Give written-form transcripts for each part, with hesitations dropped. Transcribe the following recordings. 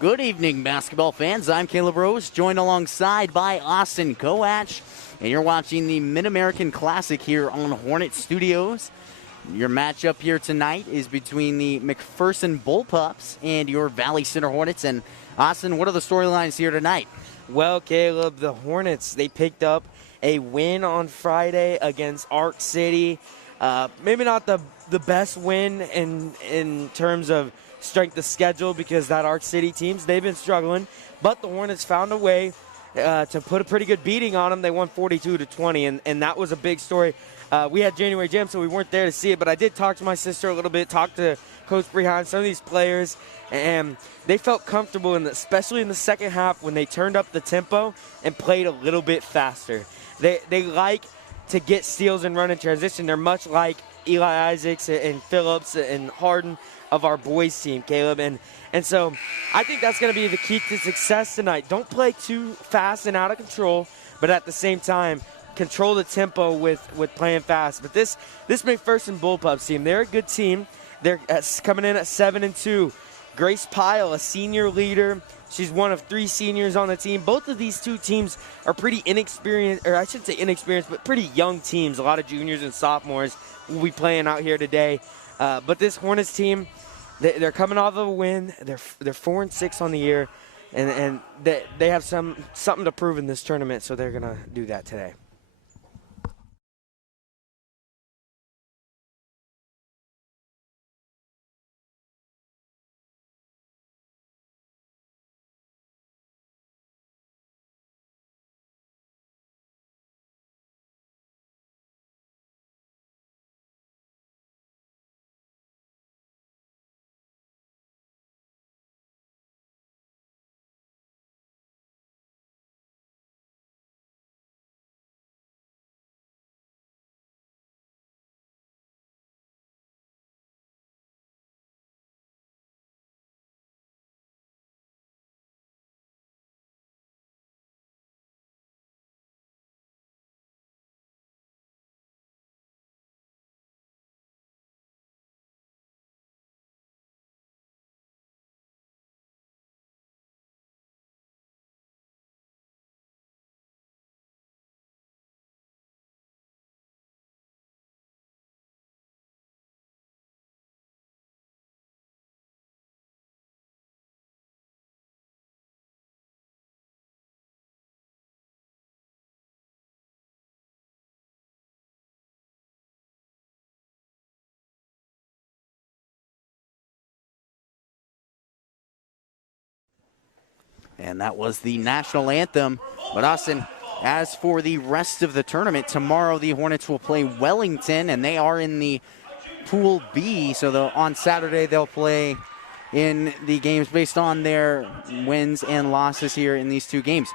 Good evening, basketball fans. I'm Caleb Rose, joined alongside by Austin Coach, and you're watching the Mid-American Classic here on Hornet Studios. Your matchup here tonight is between the McPherson Bullpups and your Valley Center Hornets. And Austin, what are the storylines here tonight? Well, Caleb, the Hornets, they picked up a win on Friday against Arc City. Maybe not the best win in terms of strength of schedule, because that Arc City teams, they've been struggling. But the Hornets found a way to put a pretty good beating on them. They won 42-20, and that was a big story. We had January Jam, so we weren't there to see it, but I did talk to my sister a little bit, talk to Coach Brehan, some of these players, and they felt comfortable, especially in the second half when they turned up the tempo and played a little bit faster. They like to get steals and run in transition. They're much like Eli Isaacs and Phillips and Harden of our boys team, Caleb. And so I think that's going to be the key to success tonight. Don't play too fast and out of control, but at the same time, control the tempo with playing fast. But this McPherson Bullpups team, they're a good team. They're coming in at 7-2. Grace Pyle, a senior leader. She's one of 3 seniors on the team. Both of these two teams are pretty inexperienced, or I shouldn't say inexperienced, but pretty young teams. A lot of juniors and sophomores will be playing out here today. But this Hornets team, they're coming off of a win. They're 4-6 on the year, and they have something to prove in this tournament, so they're gonna do that today. And that was the national anthem. But Austin, as for the rest of the tournament, tomorrow the Hornets will play Wellington, and they are in the Pool B. So on Saturday they'll play in the games based on their wins and losses here in these 2 games.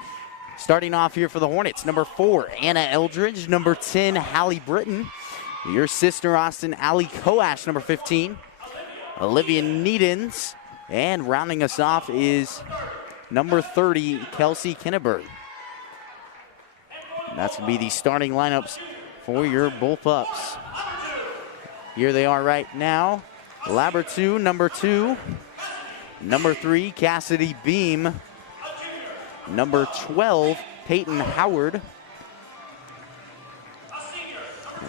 Starting off here for the Hornets, number 4, Anna Eldridge. Number 10, Hallie Britton. Your sister, Austin, Allie Coash, number 15. Olivia Needens. And rounding us off is number 30, Kelsey Kinneberg. That's going to be the starting lineups for your Bullpups. Here they are right now. Labertu, number 2. Number 3, Cassidy Beam. Number 12, Peyton Howard.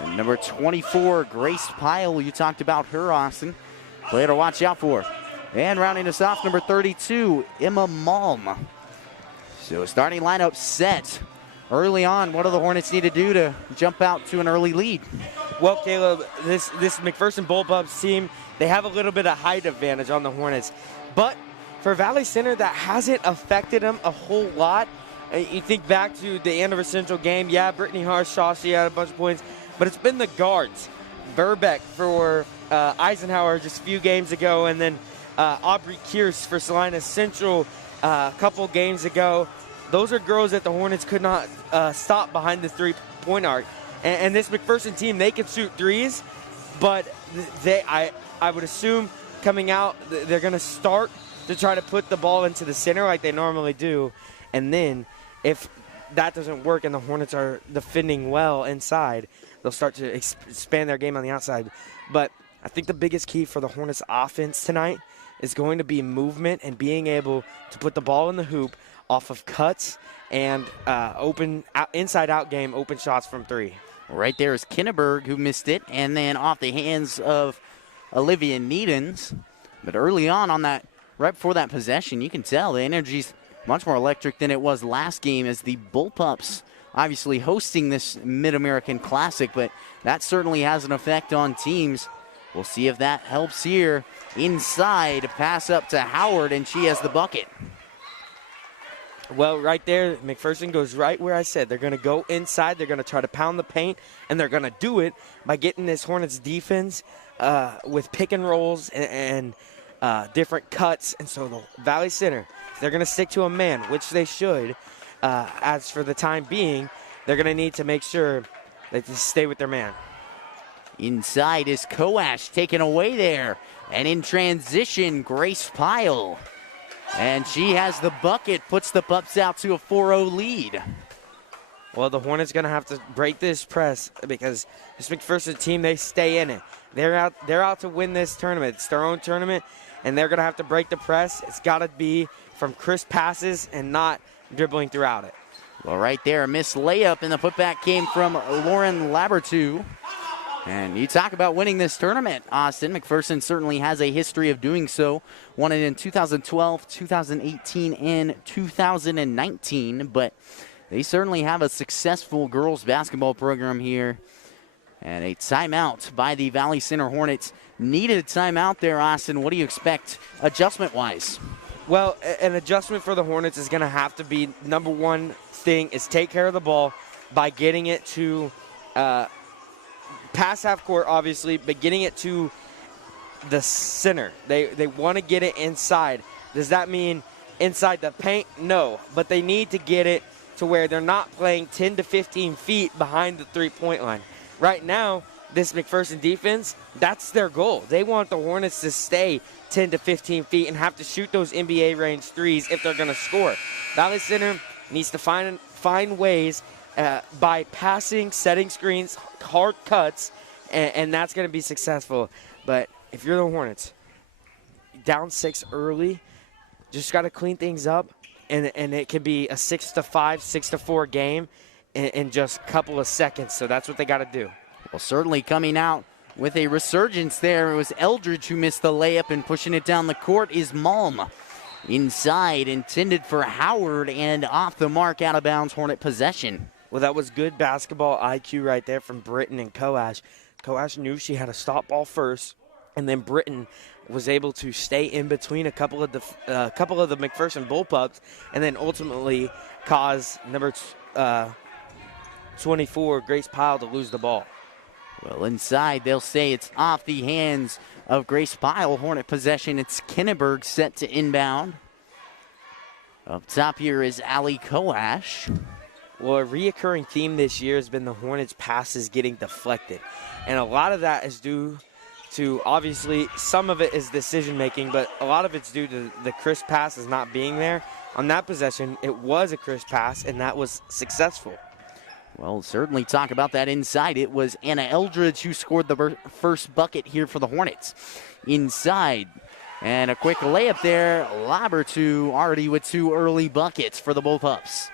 And number 24, Grace Pyle. You talked about her, Austin. Player to watch out for. And rounding us off, number 32, Emma Malm. So starting lineup set. Early on, what do the Hornets need to do to jump out to an early lead? Well, Caleb, this McPherson Bullpups team, they have a little bit of height advantage on the Hornets. But for Valley Center, that hasn't affected them a whole lot. You think back to the Andover Central game. Yeah, Brittany Harshaw, she had a bunch of points. But it's been the guards. Burbeck for Eisenhower just a few games ago, and then Aubrey Kearse for Salina Central a couple games ago. Those are girls that the Hornets could not stop behind the three-point arc. And this McPherson team, they can shoot threes, but I would assume coming out, they're going to start to try to put the ball into the center like they normally do. And then if that doesn't work and the Hornets are defending well inside, they'll start to expand their game on the outside. But I think the biggest key for the Hornets offense tonight is going to be movement and being able to put the ball in the hoop off of cuts and inside-out game, open shots from three. Right there is Kinneberg who missed it, and then off the hands of Olivia Needens. But early on that, right before that possession, you can tell the energy's much more electric than it was last game, as the Bullpups obviously hosting this Mid-American Classic, but that certainly has an effect on teams. We'll see if that helps here. Inside, pass up to Howard, and she has the bucket. Well, right there, McPherson goes right where I said. They're going to go inside. They're going to try to pound the paint, and they're going to do it by getting this Hornets defense with pick and rolls and different cuts. And so the Valley Center, they're going to stick to a man, which they should. As for the time being, they're going to need to make sure that they stay with their man. Inside is Coash taken away there. And in transition, Grace Pyle. And she has the bucket, puts the Pups out to a 4-0 lead. Well, the Hornets going to have to break this press because this McPherson team, they stay in it. They're out to win this tournament. It's their own tournament, and they're going to have to break the press. It's got to be from crisp passes and not dribbling throughout it. Well, right there, a missed layup, and the putback came from Lauren Labertu. And you talk about winning this tournament, Austin. McPherson certainly has a history of doing so. Won it in 2012, 2018, and 2019. But they certainly have a successful girls basketball program here. And a timeout by the Valley Center Hornets. Needed a timeout there, Austin. What do you expect adjustment-wise? Well, an adjustment for the Hornets is going to have to be, number one thing is take care of the ball by getting it to past half court, obviously, but getting it to the center. They want to get it inside. Does that mean inside the paint? No, but they need to get it to where they're not playing 10 to 15 feet behind the three-point line. Right now, this McPherson defense, that's their goal. They want the Hornets to stay 10 to 15 feet and have to shoot those NBA range threes if they're going to score. Valley Center needs to find ways by passing, setting screens, hard cuts, and that's going to be successful. But if you're the Hornets, down 6 early, just got to clean things up, and it can be a 6-5, 6-4 game in just a couple of seconds. So that's what they got to do. Well, certainly coming out with a resurgence there. It was Eldridge who missed the layup, and pushing it down the court is Malm. Inside, intended for Howard, and off the mark, out of bounds, Hornet possession. Well, that was good basketball IQ right there from Britton and Coash. Coash knew she had to stop ball first, and then Britton was able to stay in between a couple of the McPherson Bullpups, and then ultimately cause number 24, Grace Pyle, to lose the ball. Well, inside, they'll say it's off the hands of Grace Pyle. Hornet possession. It's Kinneberg set to inbound. Up top here is Ali Coash. Well, a reoccurring theme this year has been the Hornets' passes getting deflected. And a lot of that is due to, obviously, some of it is decision-making, but a lot of it's due to the crisp passes not being there. On that possession, it was a crisp pass, and that was successful. Well, certainly talk about that inside. It was Anna Eldridge who scored the first bucket here for the Hornets. Inside, and a quick layup there. Labertu already with 2 early buckets for the Bullpups.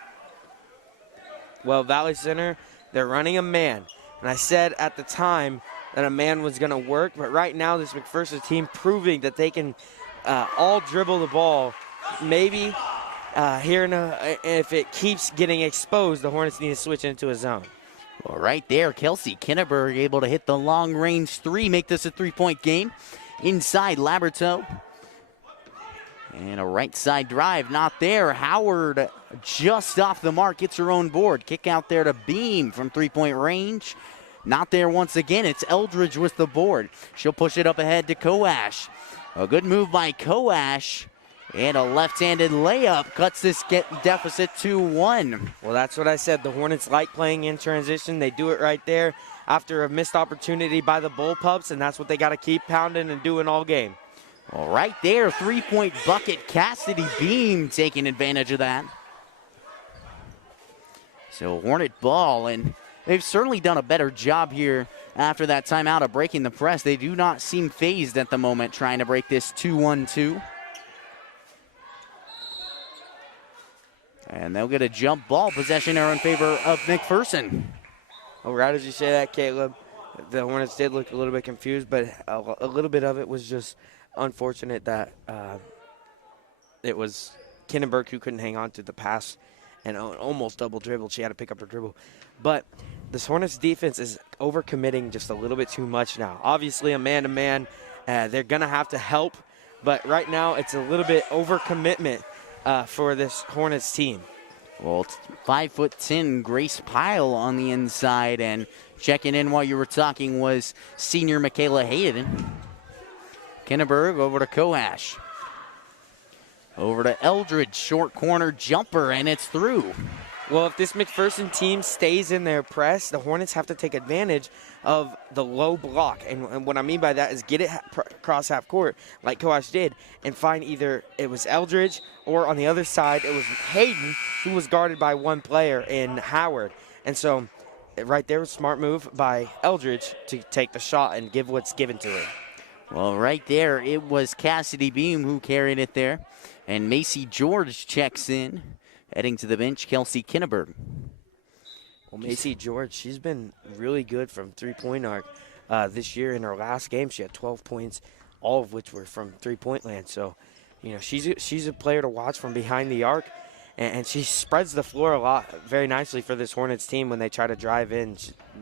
Well, Valley Center, they're running a man. And I said at the time that a man was going to work, but right now this McPherson team proving that they can all dribble the ball. Maybe if it keeps getting exposed, the Hornets need to switch into a zone. Well, right there, Kelsey Kinneberg able to hit the long-range 3, make this a 3-point game. Inside, Laberto. And a right side drive, not there. Howard just off the mark, gets her own board. Kick out there to Beam from 3-point range. Not there once again. It's Eldridge with the board. She'll push it up ahead to Coash. A good move by Coash. And a left-handed layup cuts this deficit to 1. Well, that's what I said. The Hornets like playing in transition. They do it right there after a missed opportunity by the Bullpups, and that's what they got to keep pounding and doing all game. Well, right there, 3-point bucket. Cassidy Beam taking advantage of that. So Hornet ball, and they've certainly done a better job here after that timeout of breaking the press. They do not seem phased at the moment trying to break this 2-1-2. And they'll get a jump ball. Possession arrow in favor of McPherson. Well, right as you say that, Caleb, the Hornets did look a little bit confused, but a little bit of it was just unfortunate that it was Kindenberg who couldn't hang on to the pass and almost double dribbled. She had to pick up her dribble. But this Hornets defense is overcommitting just a little bit too much now. Obviously, a man-to-man, they're going to have to help, but right now it's a little bit overcommitment for this Hornets team. Well, it's 5'10" Grace Pyle on the inside, and checking in while you were talking was senior Michaela Hayden. Kinneberg over to Kohash. Over to Eldridge, short corner jumper, and it's through. Well, if this McPherson team stays in their press, the Hornets have to take advantage of the low block. And what I mean by that is get it across half court like Kohash did and find either it was Eldridge or on the other side it was Hayden who was guarded by one player in Howard. And so right there was a smart move by Eldridge to take the shot and give what's given to her. Well, right there it was Cassidy Beam who carried it there. And Macy George checks in. Heading to the bench, Kelsey Kinneberg. Well, Macy George, she's been really good from three-point arc this year. In her last game, she had 12 points, all of which were from three-point land. So, you know, she's a player to watch from behind the arc, and she spreads the floor a lot very nicely for this Hornets team when they try to drive in,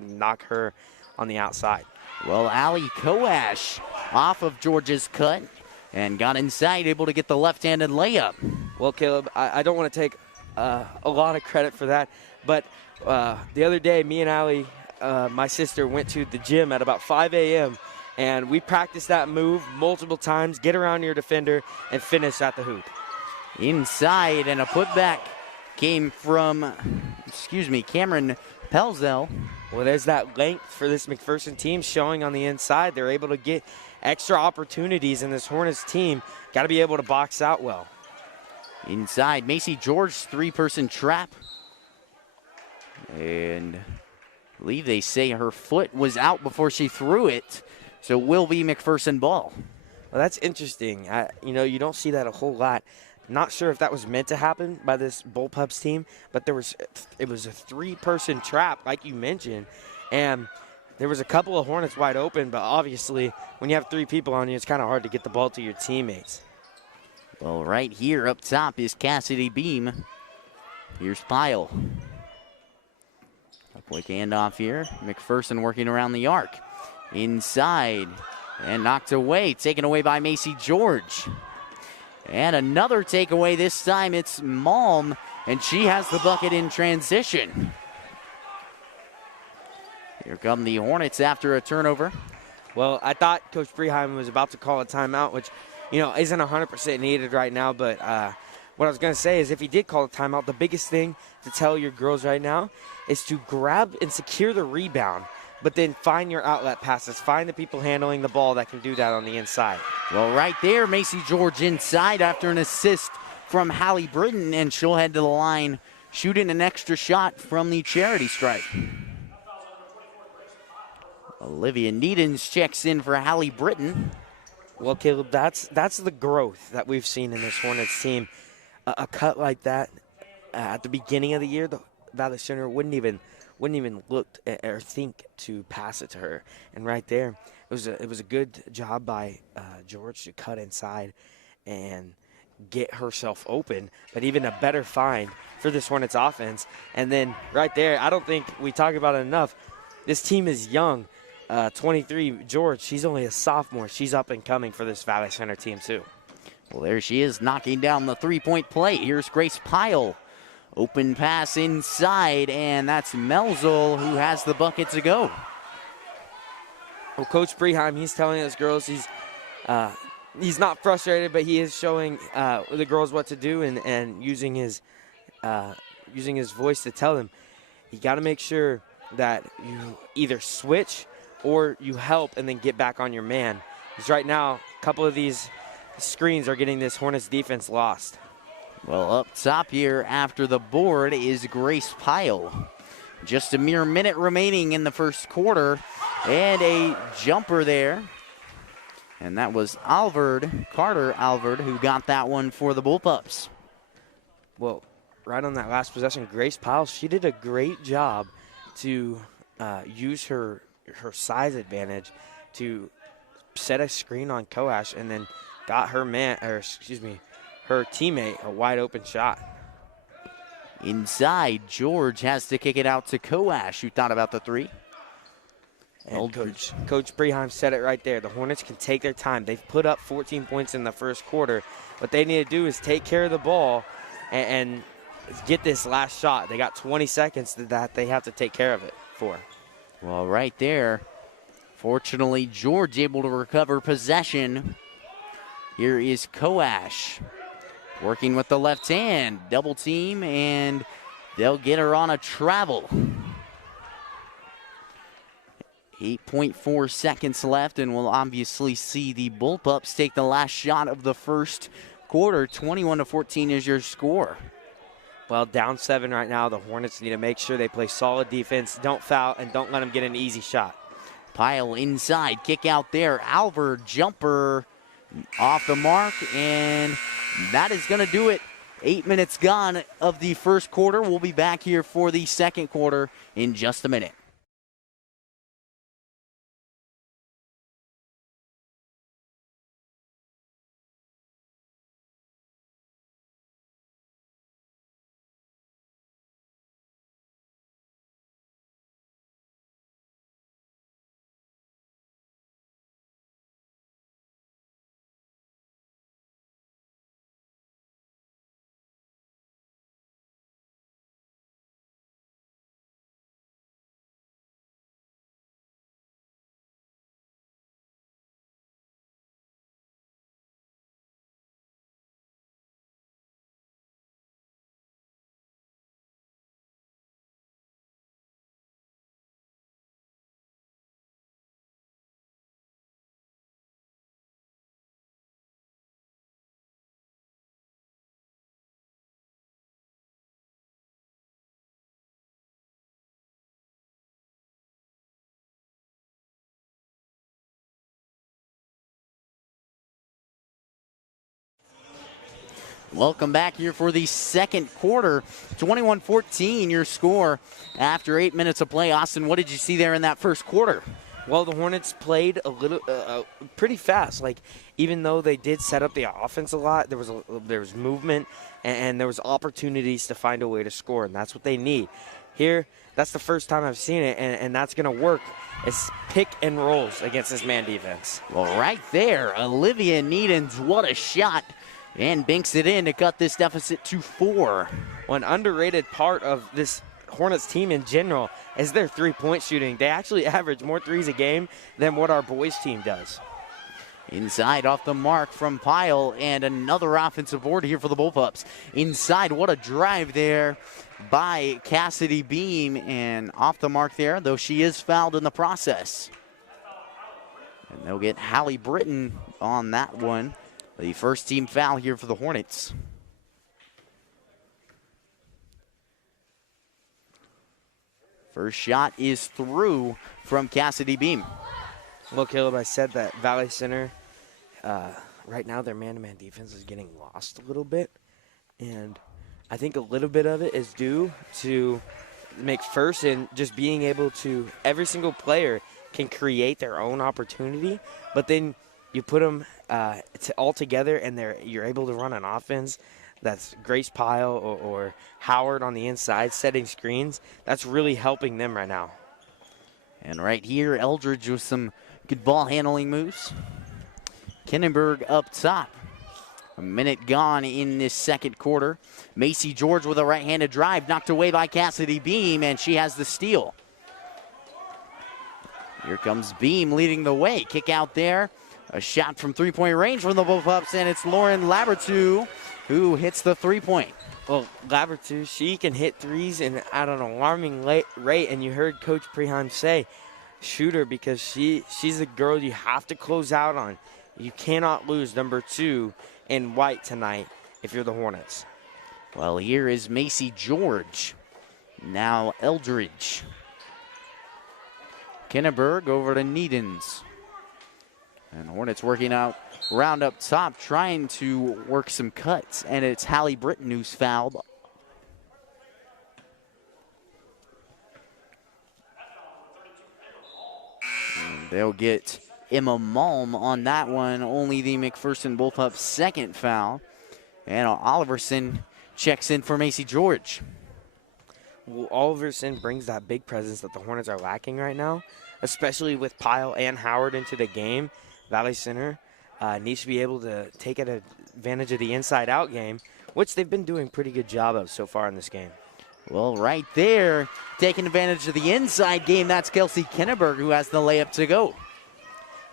knock her on the outside. Well, Allie Koash off of George's cut and got inside, able to get the left-handed layup. Well, Caleb, I don't want to take a lot of credit for that, but the other day, me and Allie, my sister, went to the gym at about 5 a.m., and we practiced that move multiple times, get around your defender, and finish at the hoop. Inside, and a putback came from, Cameron Pelzel. Well, there's that length for this McPherson team showing on the inside. They're able to get extra opportunities, and this Hornets team got to be able to box out well. Inside, Macy George, three-person trap. And I believe they say her foot was out before she threw it, so it will be McPherson ball. Well, that's interesting. You don't see that a whole lot. Not sure if that was meant to happen by this Bullpups team, but it was a three-person trap, like you mentioned, and there was a couple of Hornets wide open, but obviously when you have three people on you, it's kind of hard to get the ball to your teammates. Well, right here up top is Cassidy Beam. Here's Pyle. A quick handoff here. McPherson working around the arc. Inside and knocked away, taken away by Macy George. And another takeaway, this time it's Malm, and she has the bucket in transition. Here come the Hornets after a turnover. Well, I thought Coach Breheim was about to call a timeout, which, isn't 100% needed right now. But what I was going to say is if he did call a timeout, the biggest thing to tell your girls right now is to grab and secure the rebound, but then find your outlet passes. Find the people handling the ball that can do that on the inside. Well, right there, Macy George inside after an assist from Hallie Britton, and she'll head to the line shooting an extra shot from the charity stripe. Olivia Needens checks in for Hallie Britton. Well, Caleb, that's the growth that we've seen in this Hornets team. A cut like that at the beginning of the year, the Valley Center wouldn't even look or think to pass it to her. And right there, it was a good job by George to cut inside and get herself open, but even a better find for this Hornets offense. And then right there, I don't think we talk about it enough. This team is young. 23, George, she's only a sophomore. She's up and coming for this Valley Center team too. Well, there she is knocking down the three-point play. Here's Grace Pyle. Open pass inside, and that's Melzel who has the bucket to go. Well, Coach Breheim, he's telling us girls he's not frustrated, but he is showing the girls what to do and using his voice to tell them. You got to make sure that you either switch or you help and then get back on your man. Because right now, a couple of these screens are getting this Hornets defense lost. Well, up top here after the board is Grace Pyle. Just a mere minute remaining in the first quarter. And a jumper there. And that was Carter Alvord, who got that one for the Bullpups. Well, right on that last possession, Grace Powell, she did a great job to use her size advantage to set a screen on Coash and then got her teammate a wide open shot. Inside, George has to kick it out to Coash, who thought about the three. And Coach Preheim said it right there. The Hornets can take their time. They've put up 14 points in the first quarter. What they need to do is take care of the ball and get this last shot. They got 20 seconds that they have to take care of it for. Well, right there, fortunately, George able to recover possession. Here is Coash working with the left hand. Double team, and they'll get her on a travel. 8.4 seconds left, and we'll obviously see the Bullpups take the last shot of the first quarter. 21-14 is your score. Well, down 7 right now. The Hornets need to make sure they play solid defense, don't foul, and don't let them get an easy shot. Pyle inside, kick out there. Alvord, jumper off the mark, and that is going to do it. 8 minutes gone of the first quarter. We'll be back here for the second quarter in just a minute. Welcome back here for the second quarter. 21-14 your score after 8 minutes of play. Austin, what did you see there in that first quarter? Well, the Hornets played a little pretty fast. Like, even though they did set up the offense a lot, there was movement and there was opportunities to find a way to score, and that's what they need. Here, that's the first time I've seen it, and that's going to work. It's pick and rolls against this man defense. Well, right there, Olivia Needens, what a shot. And banks it in to cut this deficit to 4. One underrated part of this Hornets team in general is their three-point shooting. They actually average more threes a game than what our boys team does. Inside off the mark from Pyle, and another offensive board here for the Bullpups. Inside, what a drive there by Cassidy Beam, and off the mark there, though she is fouled in the process. And they'll get Hallie Britton on that one. The first team foul here for the Hornets. First shot is through from Cassidy Beam. Well, Caleb, I said that Valley Center, right now their man-to-man defense is getting lost a little bit. And I think a little bit of it is due to McPherson just being able to, every single player can create their own opportunity, but then you put them all together, and you're able to run an offense that's Grace Pyle or Howard on the inside setting screens. That's really helping them right now. And right here, Eldridge with some good ball handling moves. Kinnenberg up top. A minute gone in this second quarter. Macy George with a right-handed drive, knocked away by Cassidy Beam, and she has the steal. Here comes Beam leading the way. Kick out there. A shot from three-point range from the Bullpups, and it's Lauren Labertu who hits the three-point. Well, Labertu, she can hit threes at an alarming rate, and you heard Coach Preheim say, shoot her, because she's the girl you have to close out on. You cannot lose number 2 in white tonight if you're the Hornets. Well, here is Macy George. Now Eldridge. Kinneberg over to Needens. And Hornets working out round up top, trying to work some cuts. And it's Hallie Britton who's fouled. And they'll get Emma Malm on that one. Only the McPherson Bullpups' second foul. And Oliverson checks in for Macy George. Well, Oliverson brings that big presence that the Hornets are lacking right now, especially with Pyle and Howard into the game. Valley Center needs to be able to take advantage of the inside-out game, which they've been doing a pretty good job of so far in this game. Well, right there, taking advantage of the inside game, that's Kelsey Kinneberg who has the layup to go.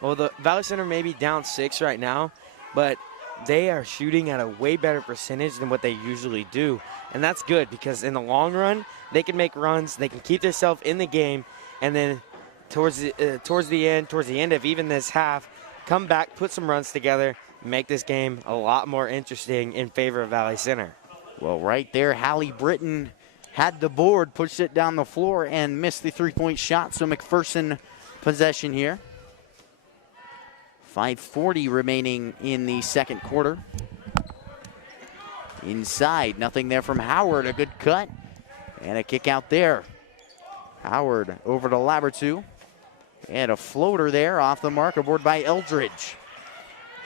Well, the Valley Center may be down 6 right now, but they are shooting at a way better percentage than what they usually do. And that's good because in the long run, they can make runs, they can keep themselves in the game, and then towards the end of even this half, come back, put some runs together, make this game a lot more interesting in favor of Valley Center. Well, right there, Hallie Britton had the board, pushed it down the floor, and missed the three-point shot. So McPherson possession here. 5:40 remaining in the second quarter. Inside, nothing there from Howard. A good cut and a kick out there. Howard over to Labertu. And a floater there off the mark, aboard by Eldridge.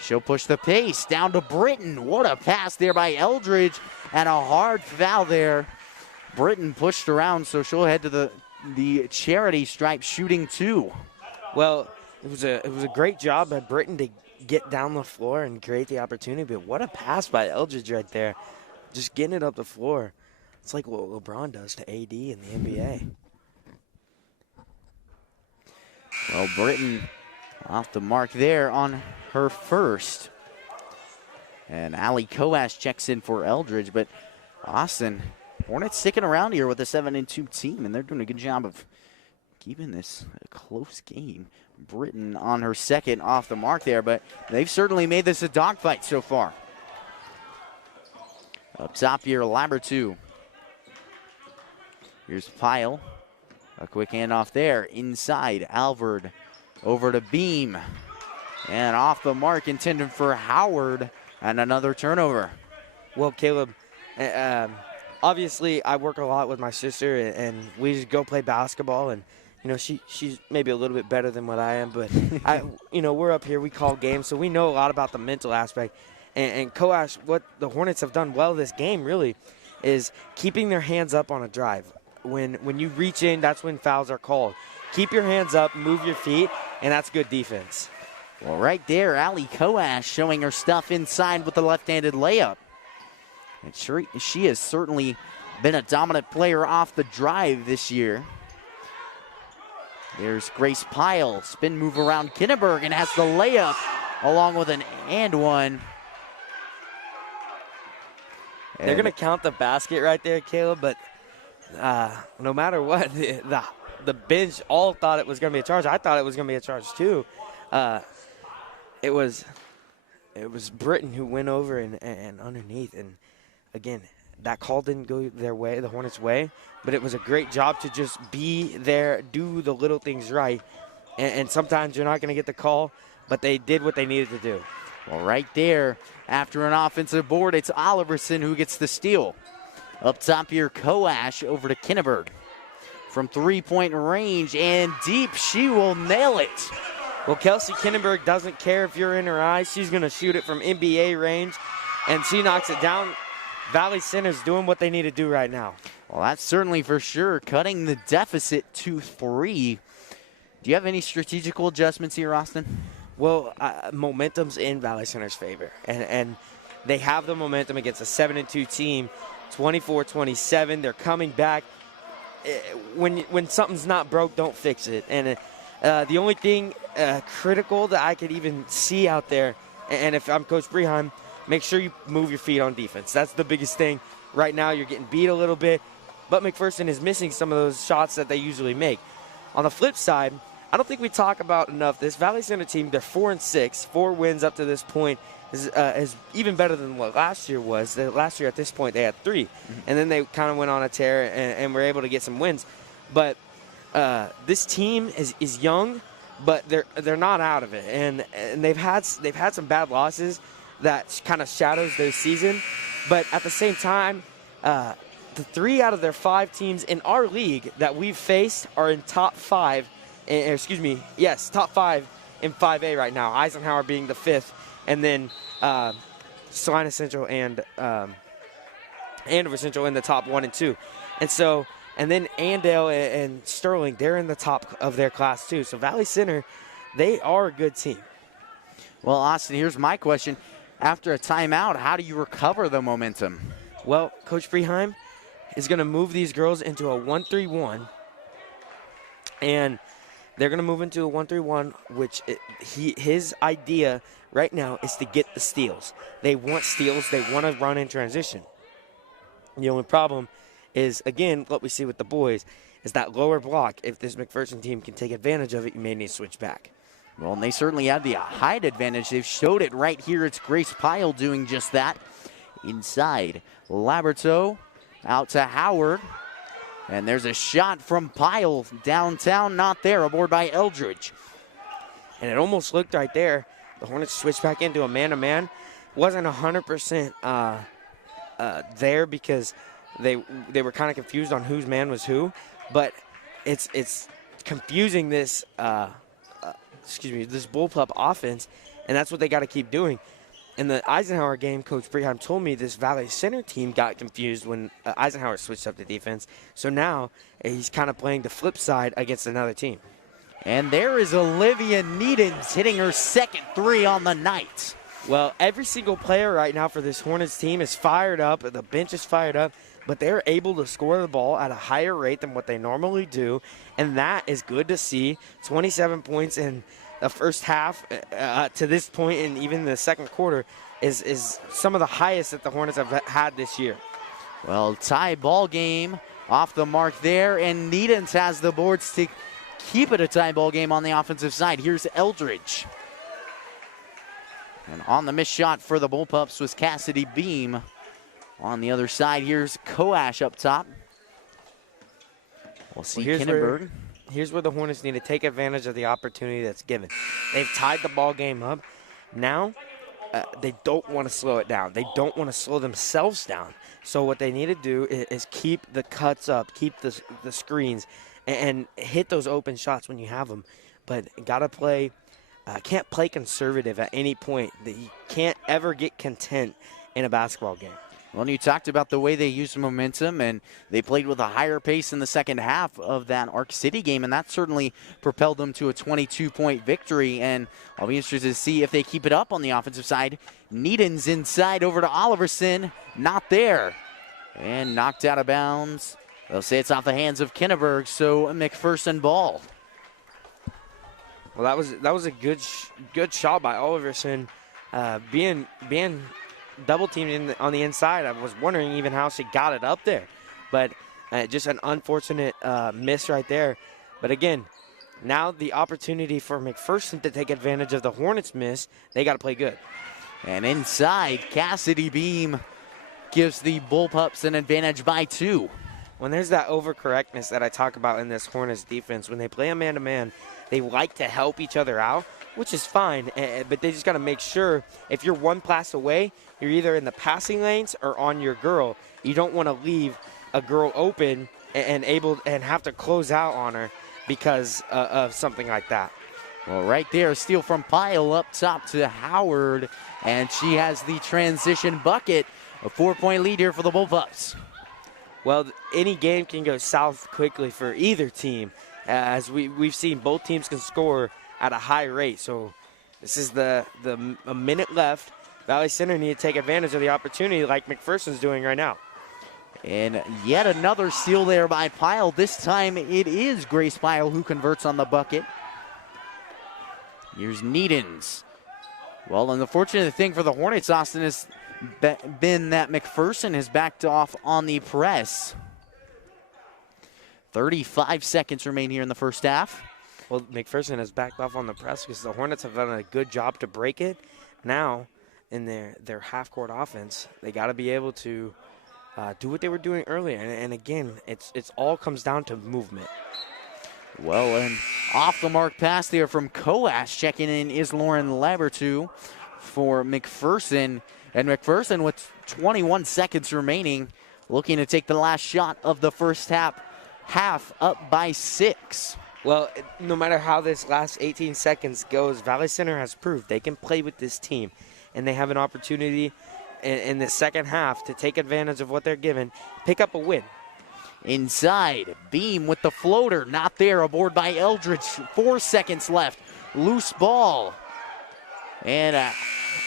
She'll push the pace down to Britton. What a pass there by Eldridge, and a hard foul there. Britton pushed around, so she'll head to the charity stripe shooting 2. Well, it was a great job by Britton to get down the floor and create the opportunity, but what a pass by Eldridge right there. Just getting it up the floor. It's like what LeBron does to AD in the NBA. Well, Britton off the mark there on her first. And Allie Coash checks in for Eldridge, but Austin, Hornets sticking around here with a 7-2 team, and they're doing a good job of keeping this a close game. Britton on her second off the mark there, but they've certainly made this a dogfight so far. Up top here, Labertu. Here's Pyle. A quick handoff there. Inside, Alvord over to Beam. And off the mark, intended for Howard, and another turnover. Well, Caleb, obviously I work a lot with my sister, and we just go play basketball, and you know, she's maybe a little bit better than what I am, but we're up here, we call games, so we know a lot about the mental aspect. And Coash, what the Hornets have done well this game really is keeping their hands up on a drive. When you reach in, that's when fouls are called. Keep your hands up, move your feet, and that's good defense. Well, right there, Allie Coash showing her stuff inside with the left-handed layup. And she has certainly been a dominant player off the drive this year. There's Grace Pyle, spin move around Kinneberg, and has the layup along with an and one. They're going to count the basket right there, Caleb, but no matter what, the bench all thought it was going to be a charge. I thought it was going to be a charge too. It was Britton who went over and underneath, and again, that call didn't go their way, the Hornets' way, but it was a great job to just be there, do the little things right, and sometimes you're not going to get the call, but they did what they needed to do. Well, right there, after an offensive board, it's Oliverson who gets the steal. Up top here, Coash over to Kinneberg. From three-point range and deep, she will nail it. Well, Kelsey Kinneberg doesn't care if you're in her eyes. She's going to shoot it from NBA range, and she knocks it down. Valley Center's doing what they need to do right now. Well, that's certainly for sure, cutting the deficit to 3. Do you have any strategical adjustments here, Austin? Well, momentum's in Valley Center's favor, and they have the momentum against a 7-2 team, 24-27. They're coming back. When something's not broke, don't fix it. And the only thing critical that I could even see out there, and if I'm Coach Breheim, make sure you move your feet on defense. That's the biggest thing. Right now, you're getting beat a little bit, but McPherson is missing some of those shots that they usually make. On the flip side, I don't think we talk about enough this Valley Center team. They're 4-6, 4 wins up to this point is even better than what last year was. Last year at this point they had 3, and then they kind of went on a tear and were able to get some wins. But this team is young, but they're not out of it, and they've had some bad losses that kind of shadows their season. But at the same time, the 3 out of their 5 teams in our league that we've faced are in top 5. Top 5 in 5A right now. Eisenhower being the 5th, and then Salina Central and Andover Central in the top 1 and 2. And then Andale and Sterling, they're in the top of their class too. So Valley Center, they are a good team. Well, Austin, here's my question. After a timeout, how do you recover the momentum? Well, Coach Freeheim is going to move these girls into a 1-3-1. And they're going to move into a 1-3-1, which his idea right now is to get the steals. They want steals. They want to run in transition. The only problem is, again, what we see with the boys, is that lower block. If this McPherson team can take advantage of it, you may need to switch back. Well, and they certainly have the height advantage. They've showed it right here. It's Grace Pyle doing just that. Inside, Laberto out to Howard. And there's a shot from Pyle downtown, not there, aboard by Eldridge. And it almost looked right there. The Hornets switched back into a man-to-man. Wasn't 100% there because they were kind of confused on whose man was who. But it's confusing this this bullpup offense, and that's what they got to keep doing. In the Eisenhower game, Coach Freeheim told me this Valley Center team got confused when Eisenhower switched up the defense. So now he's kind of playing the flip side against another team. And there is Olivia Needens hitting her second 3 on the night. Well, every single player right now for this Hornets team is fired up. The bench is fired up, but they're able to score the ball at a higher rate than what they normally do, and that is good to see. 27 points in the first half to this point, and even the second quarter is some of the highest that the Hornets have had this year. Well, tie ball game off the mark there, and Needens has the boards to keep it a tie ball game on the offensive side. Here's Eldridge. And on the missed shot for the Bullpups was Cassidy Beam. On the other side, here's Coash up top. We'll see Kinnenberg. Here's where the Hornets need to take advantage of the opportunity that's given. They've tied the ball game up. Now, they don't want to slow it down. They don't want to slow themselves down. So what they need to do is keep the cuts up, keep the screens, and hit those open shots when you have them. But got to play, can't play conservative at any point. You can't ever get content in a basketball game. Well, you talked about the way they used momentum, and they played with a higher pace in the second half of that Arc City game, and that certainly propelled them to a 22-point victory. And I'll be interested to see if they keep it up on the offensive side. Needens inside over to Oliverson, not there, and knocked out of bounds. They'll say it's off the hands of Kinneberg, so a McPherson ball. Well, that was a good shot by Oliverson, being double teamed on the inside. I was wondering even how she got it up there, but just an unfortunate miss right there. But again, now the opportunity for McPherson to take advantage of the Hornets miss. They got to play good. And inside, Cassidy Beam gives the Bullpups an advantage by 2. When there's that overcorrectness that I talk about in this Hornets defense, when they play a man-to-man, they like to help each other out, which is fine, but they just got to make sure if you're one pass away, you're either in the passing lanes or on your girl. You don't want to leave a girl open and have to close out on her because of something like that. Well, right there, steal from Pyle up top to Howard, and she has the transition bucket. A 4-point lead here for the Bullpups. Well, any game can go south quickly for either team, as we've seen both teams can score at a high rate. So this is a minute left. Valley Center need to take advantage of the opportunity like McPherson's doing right now. And yet another steal there by Pyle. This time it is Grace Pyle who converts on the bucket. Here's Needens. Well, and the fortunate thing for the Hornets, Austin, has been that McPherson has backed off on the press. 35 seconds remain here in the first half. Well, McPherson has backed off on the press because the Hornets have done a good job to break it. Now in their half-court offense. They got to be able to do what they were doing earlier. And again, it's all comes down to movement. Well, and off the mark pass there from Coash. Checking in is Lauren Labertu for McPherson. And McPherson with 21 seconds remaining, looking to take the last shot of the first half up by 6. Well, no matter how this last 18 seconds goes, Valley Center has proved they can play with this team, and they have an opportunity in the second half to take advantage of what they're given, pick up a win. Inside, Beam with the floater, not there, aboard by Eldridge. 4 seconds left, loose ball. And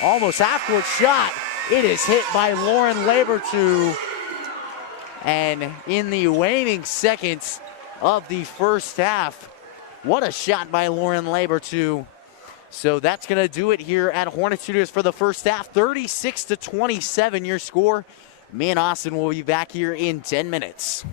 almost half-court shot. It is hit by Lauren Labertu. And in the waning seconds of the first half, what a shot by Lauren Labertu. So that's going to do it here at Hornet Studios for the first half. 36-27 your score. Me and Austin will be back here in 10 minutes.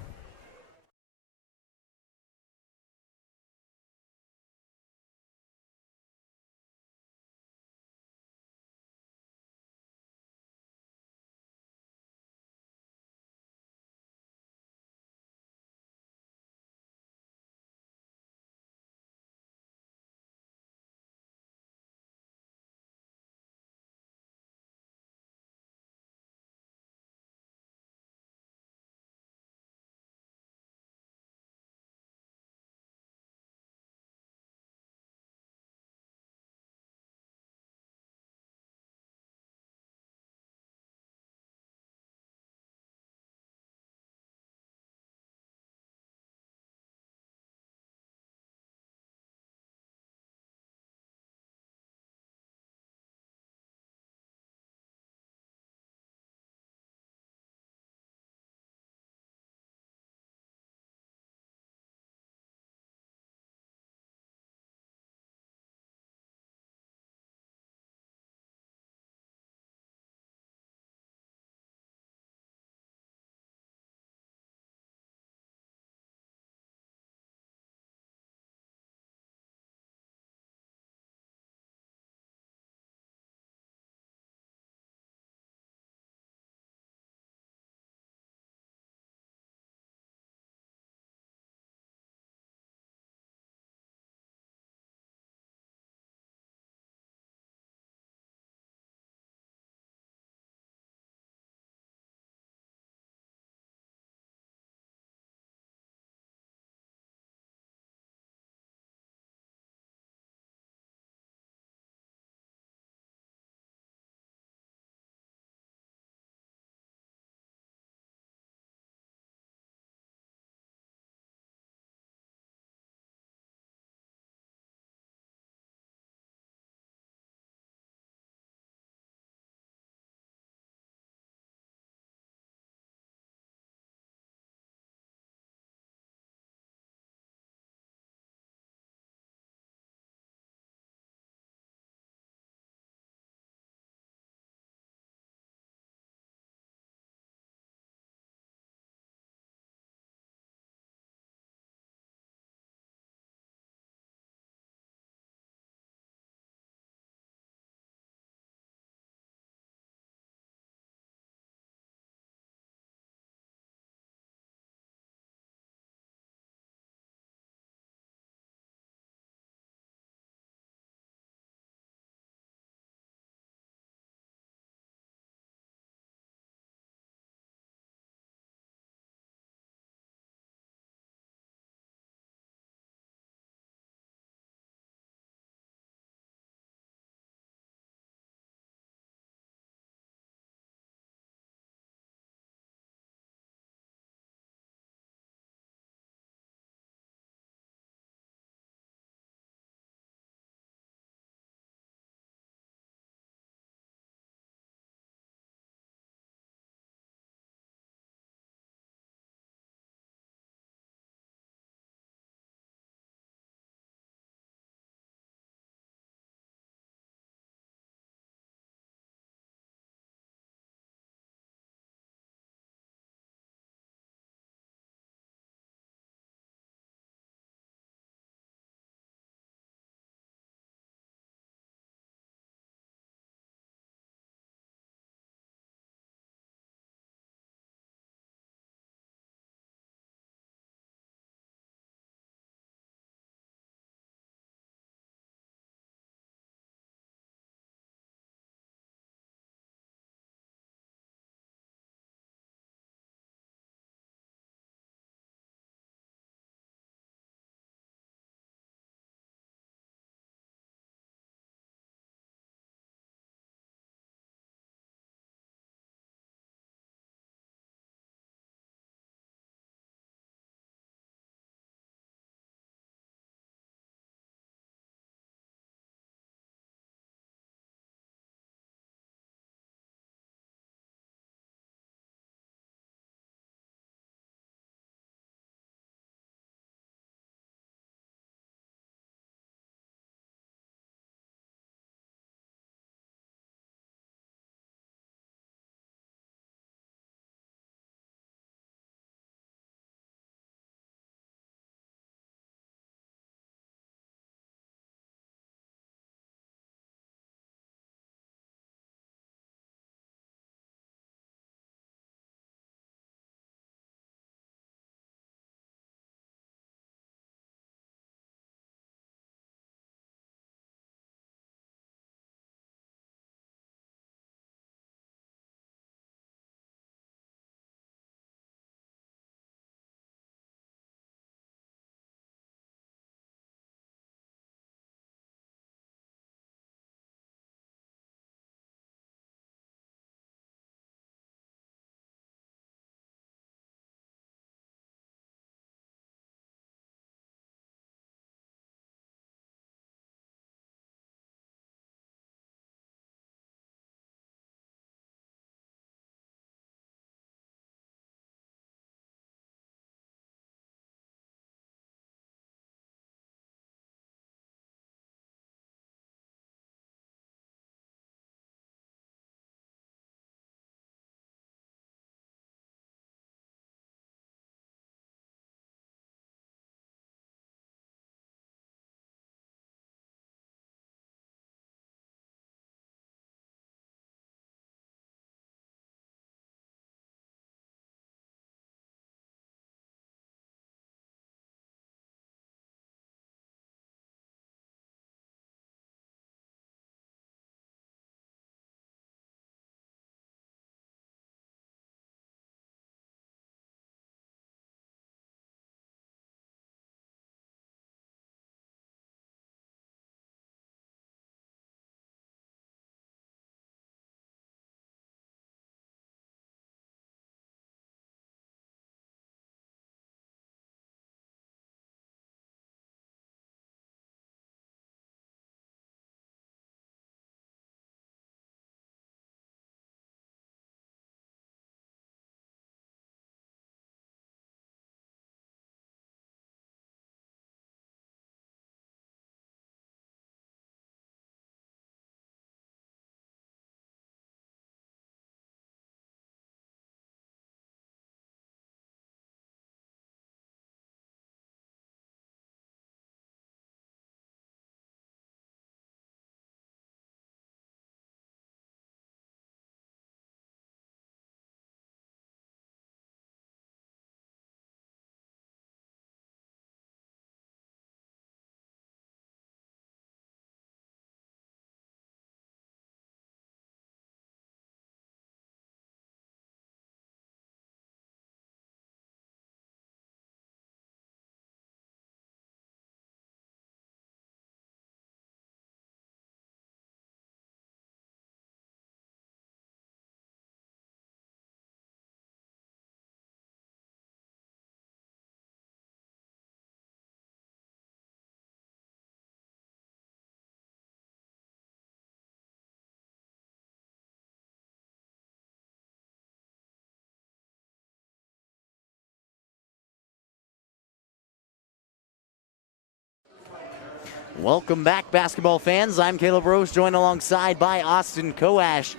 Welcome back, basketball fans. I'm Caleb Rose, joined alongside by Austin Koash.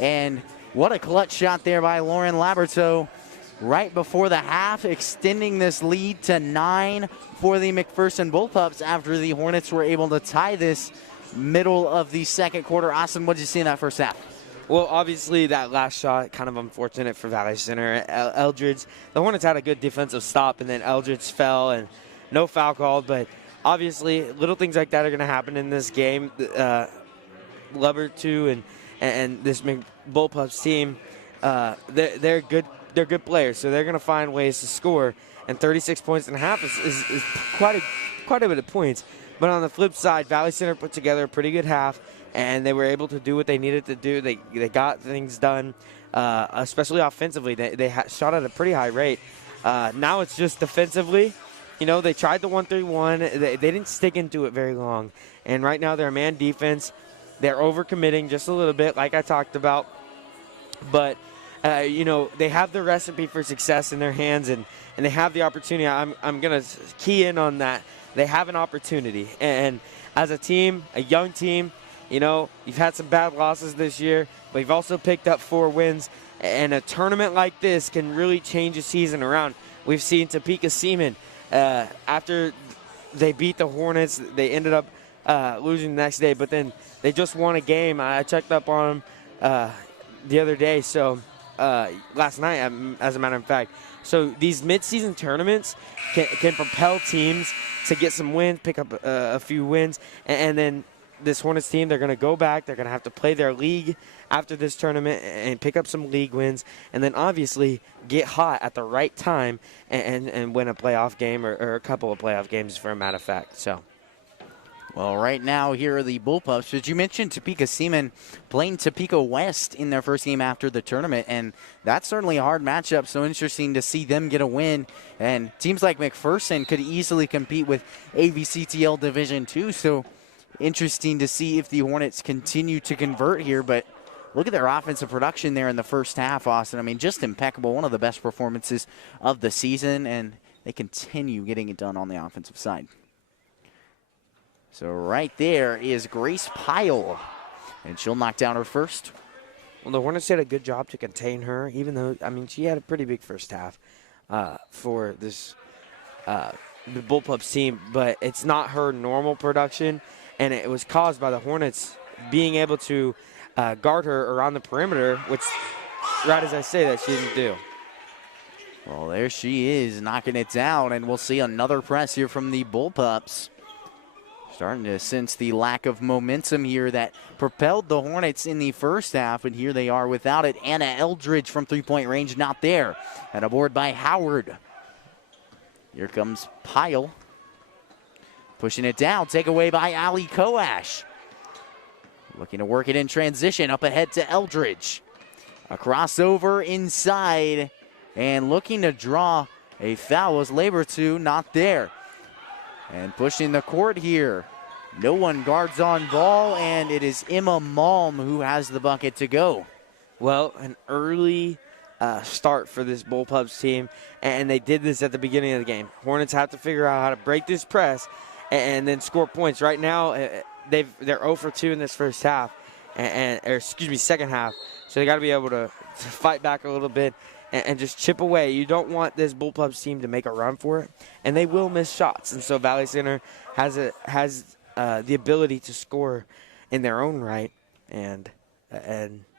And what a clutch shot there by Lauren Laberto right before the half, extending this lead to 9 for the McPherson Bullpups after the Hornets were able to tie this middle of the second quarter. Austin, what did you see in that first half? Well, obviously, that last shot, kind of unfortunate for Valley Center. Eldridge, the Hornets had a good defensive stop, and then Eldridge fell, and no foul called. But obviously, little things like that are going to happen in this game. Laberto and this Bullpups team, they're good. They're good players, so they're going to find ways to score. And 36 points and a half is quite a bit of points. But on the flip side, Valley Center put together a pretty good half, and they were able to do what they needed to do. They got things done, especially offensively. They shot at a pretty high rate. Now it's just defensively. You know, they tried the 1-3-1. They didn't stick into it very long. And right now they're a man defense. They're overcommitting just a little bit, like I talked about. But, you know, they have the recipe for success in their hands, and they have the opportunity. I'm going to key in on that. They have an opportunity. And as a team, a young team, you know, you've had some bad losses this year, but you've also picked up 4 wins. And a tournament like this can really change a season around. We've seen Topeka Seaman, after they beat the Hornets, they ended up losing the next day, but then they just won a game. I checked up on them the other day, so last night, as a matter of fact. So these midseason tournaments can propel teams to get some wins, pick up a few wins, and then this Hornets team, they're going to go back. They're going to have to play their league after this tournament and pick up some league wins, and then obviously get hot at the right time and win a playoff game or a couple of playoff games, for a matter of fact. So. Well, right now, here are the Bullpups. Did you mention Topeka Seaman playing Topeka West in their first game after the tournament? And that's certainly a hard matchup, so interesting to see them get a win. And teams like McPherson could easily compete with AVCTL Division II, so interesting to see if the Hornets continue to convert here. But look at their offensive production there in the first half, Austin. I mean, just impeccable. One of the best performances of the season, and they continue getting it done on the offensive side. So right there is Grace Pyle, and she'll knock down her first. Well, the Hornets did a good job to contain her, even though, I mean, she had a pretty big first half for this the Bullpups team, but it's not her normal production, and it was caused by the Hornets being able to guard her around the perimeter, which, right as I say that, she didn't do. Well, there she is, knocking it down, and we'll see another press here from the Bullpups. Starting to sense the lack of momentum here that propelled the Hornets in the first half, and here they are without it. Anna Eldridge from three-point range, not there. And a board by Howard. Here comes Pyle. Pushing it down, take away by Ali Koash. Looking to work it in transition, up ahead to Eldridge. A crossover inside, and looking to draw a foul was Laberto, not there. And pushing the court here. No one guards on ball, and it is Emma Malm who has the bucket to go. Well, an early start for this Bullpups team, and they did this at the beginning of the game. Hornets have to figure out how to break this press and then score points. Right now, they're 0 for 2 in this first half, second half. So they got to be able to fight back a little bit and just chip away. You don't want this Bullpups team to make a run for it, and they will miss shots. And so Valley Center has the ability to score in their own right, and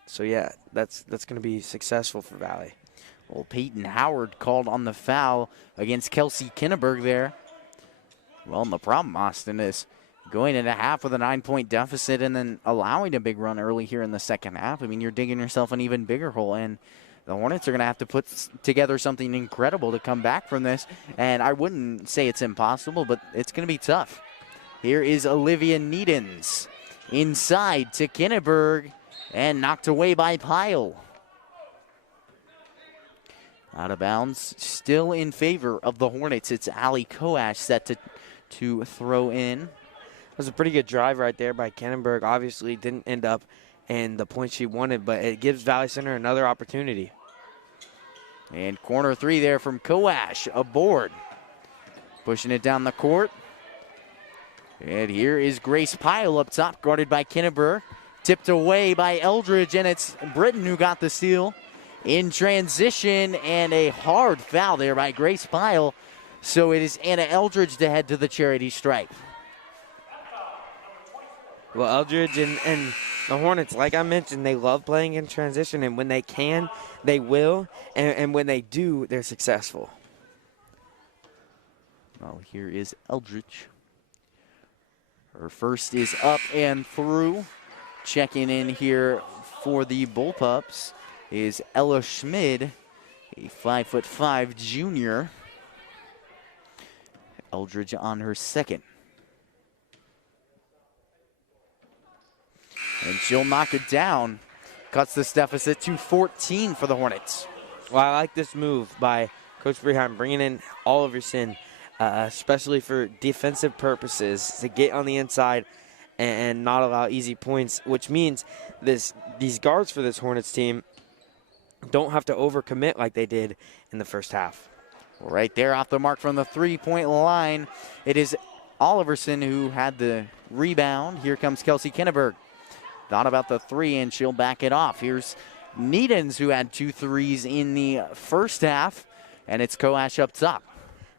so yeah, that's going to be successful for Valley. Well, Peyton Howard called on the foul against Kelsey Kinneberg there. Well, and the problem, Austin, is going into half with a 9-point deficit and then allowing a big run early here in the second half. I mean, you're digging yourself an even bigger hole, and the Hornets are going to have to put together something incredible to come back from this. And I wouldn't say it's impossible, but it's going to be tough. Here is Olivia Needens inside to Kinneberg and knocked away by Pyle. Out of bounds, still in favor of the Hornets. It's Ali Koash set to throw in. It was a pretty good drive right there by Kinneberg. Obviously didn't end up in the point she wanted, but it gives Valley Center another opportunity. And corner three there from Koash, aboard. Pushing it down the court. And here is Grace Pyle up top, guarded by Kinneberg. Tipped away by Eldridge, and it's Britton who got the steal. In transition, and a hard foul there by Grace Pyle. So it is Anna Eldridge to head to the charity stripe. Well, Eldridge and the Hornets, like I mentioned, they love playing in transition, and when they can, they will, and when they do, they're successful. Well, here is Eldridge. Her first is up and through. Checking in here for the Bullpups is Ella Schmid, a 5'5" junior. Eldridge on her second. And she'll knock it down. Cuts this deficit to 14 for the Hornets. Well, I like this move by Coach Breheim, bringing in Oliverson, especially for defensive purposes, to get on the inside and not allow easy points, which means these guards for this Hornets team don't have to overcommit like they did in the first half. Right there off the mark from the three-point line. It is Oliverson who had the rebound. Here comes Kelsey Kinneberg. Thought about the three, and she'll back it off. Here's Needens, who had 2 threes in the first half, and it's Koash up top.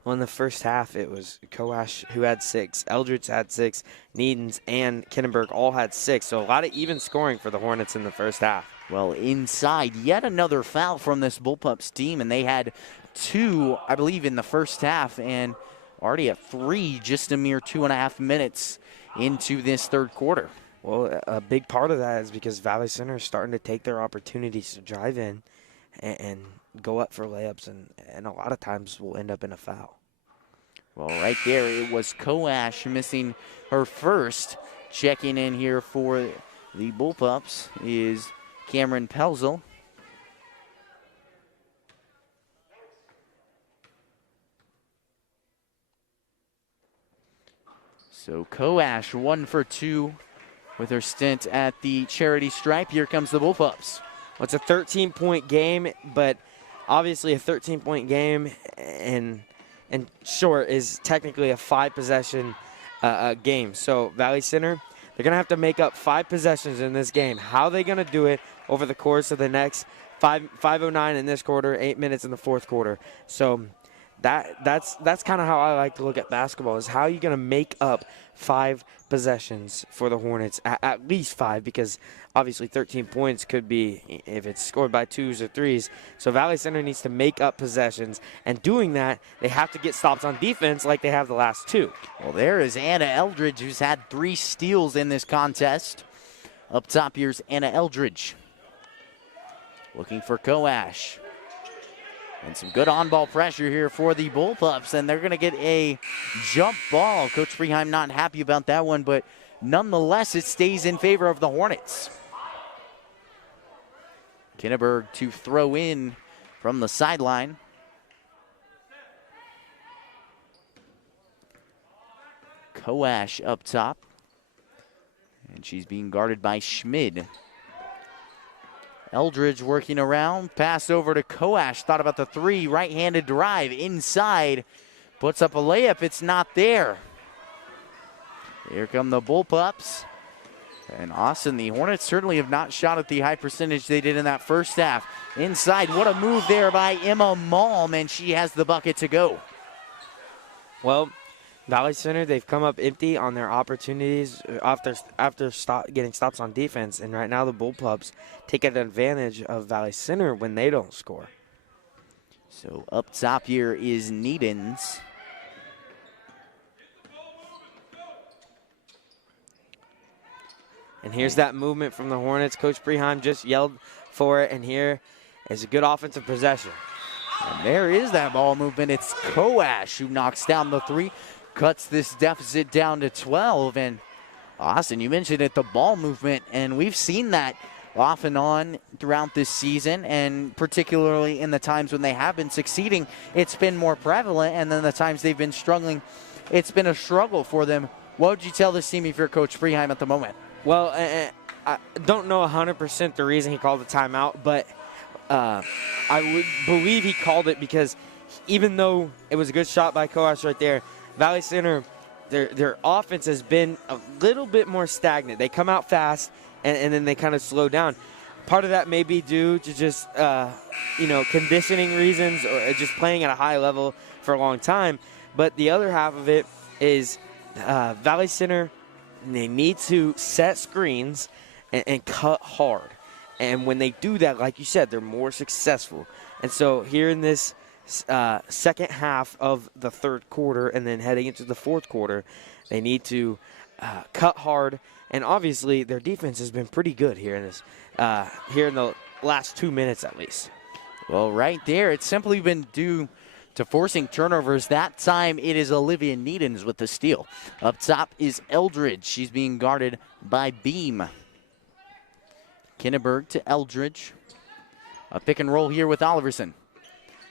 Well, in the first half, it was Koash who had 6, Eldridge had 6, Needens and Kinneberg all had 6. So a lot of even scoring for the Hornets in the first half. Well, inside, yet another foul from this Bullpups team, and they had 2, I believe, in the first half, and already at 3, just a mere 2.5 minutes into this third quarter. Well, a big part of that is because Valley Center is starting to take their opportunities to drive in and go up for layups, and a lot of times will end up in a foul. Well, right there, it was Koash missing her first. Checking in here for the Bullpups is Cameron Pelzel. So Koash 1 for 2 with her stint at the charity stripe. Here comes the Bullpups. Well, it's a 13-point game, but obviously a 13-point game and short is technically a 5-possession game. So Valley Center, they're going to have to make up 5 possessions in this game. How are they going to do it over the course of the next 5:09 in this quarter, 8 minutes in the fourth quarter? So that's kind of how I like to look at basketball, is how are you going to make up 5 possessions for the Hornets, at least 5, because obviously 13 points could be if it's scored by 2s or 3s. So Valley Center needs to make up possessions, and doing that, they have to get stops on defense like they have the last 2. Well, there is Anna Eldridge, who's had 3 steals in this contest. Up top, here's Anna Eldridge. Looking for Koash. And some good on-ball pressure here for the Bullpups, and they're going to get a jump ball. Coach Freeheim not happy about that one, but nonetheless, it stays in favor of the Hornets. Kinneberg to throw in from the sideline. Koash up top, and she's being guarded by Schmid. Eldridge working around, pass over to Koash, thought about the 3, right-handed drive, inside, puts up a layup, it's not there. Here come the Bullpups. And Austin, the Hornets certainly have not shot at the high percentage they did in that first half. Inside, what a move there by Emma Malm, and she has the bucket to go. Well, Valley Center, they've come up empty on their opportunities after getting stops on defense, and right now the Bullpups take advantage of Valley Center when they don't score. So up top here is Needens. And here's that movement from the Hornets. Coach Breheim just yelled for it, and here is a good offensive possession. And there is that ball movement. It's Koash who knocks down the 3, cuts this deficit down to 12. And Austin, you mentioned it, the ball movement, and we've seen that off and on throughout this season, and particularly in the times when they have been succeeding, it's been more prevalent, and then the times they've been struggling, it's been a struggle for them. What would you tell this team if you're Coach Freeheim at the moment? Well, I don't know 100% the reason he called the timeout, but I would believe he called it because even though it was a good shot by Koash right there, Valley Center their offense has been a little bit more stagnant. They come out fast, and then they kind of slow down. Part of that may be due to just, conditioning reasons or just playing at a high level for a long time. But the other half of it is Valley Center, they need to set screens and cut hard. And when they do that, like you said, they're more successful. And so here in this second half of the third quarter and then heading into the fourth quarter, they need to cut hard. And obviously their defense has been pretty good here in the last 2 minutes at least. Well, right there, it's simply been due to forcing turnovers. That time it is Olivia Needens with the steal. Up top is Eldridge. She's being guarded by Beam. Kinneberg to Eldridge. A pick and roll here with Oliverson.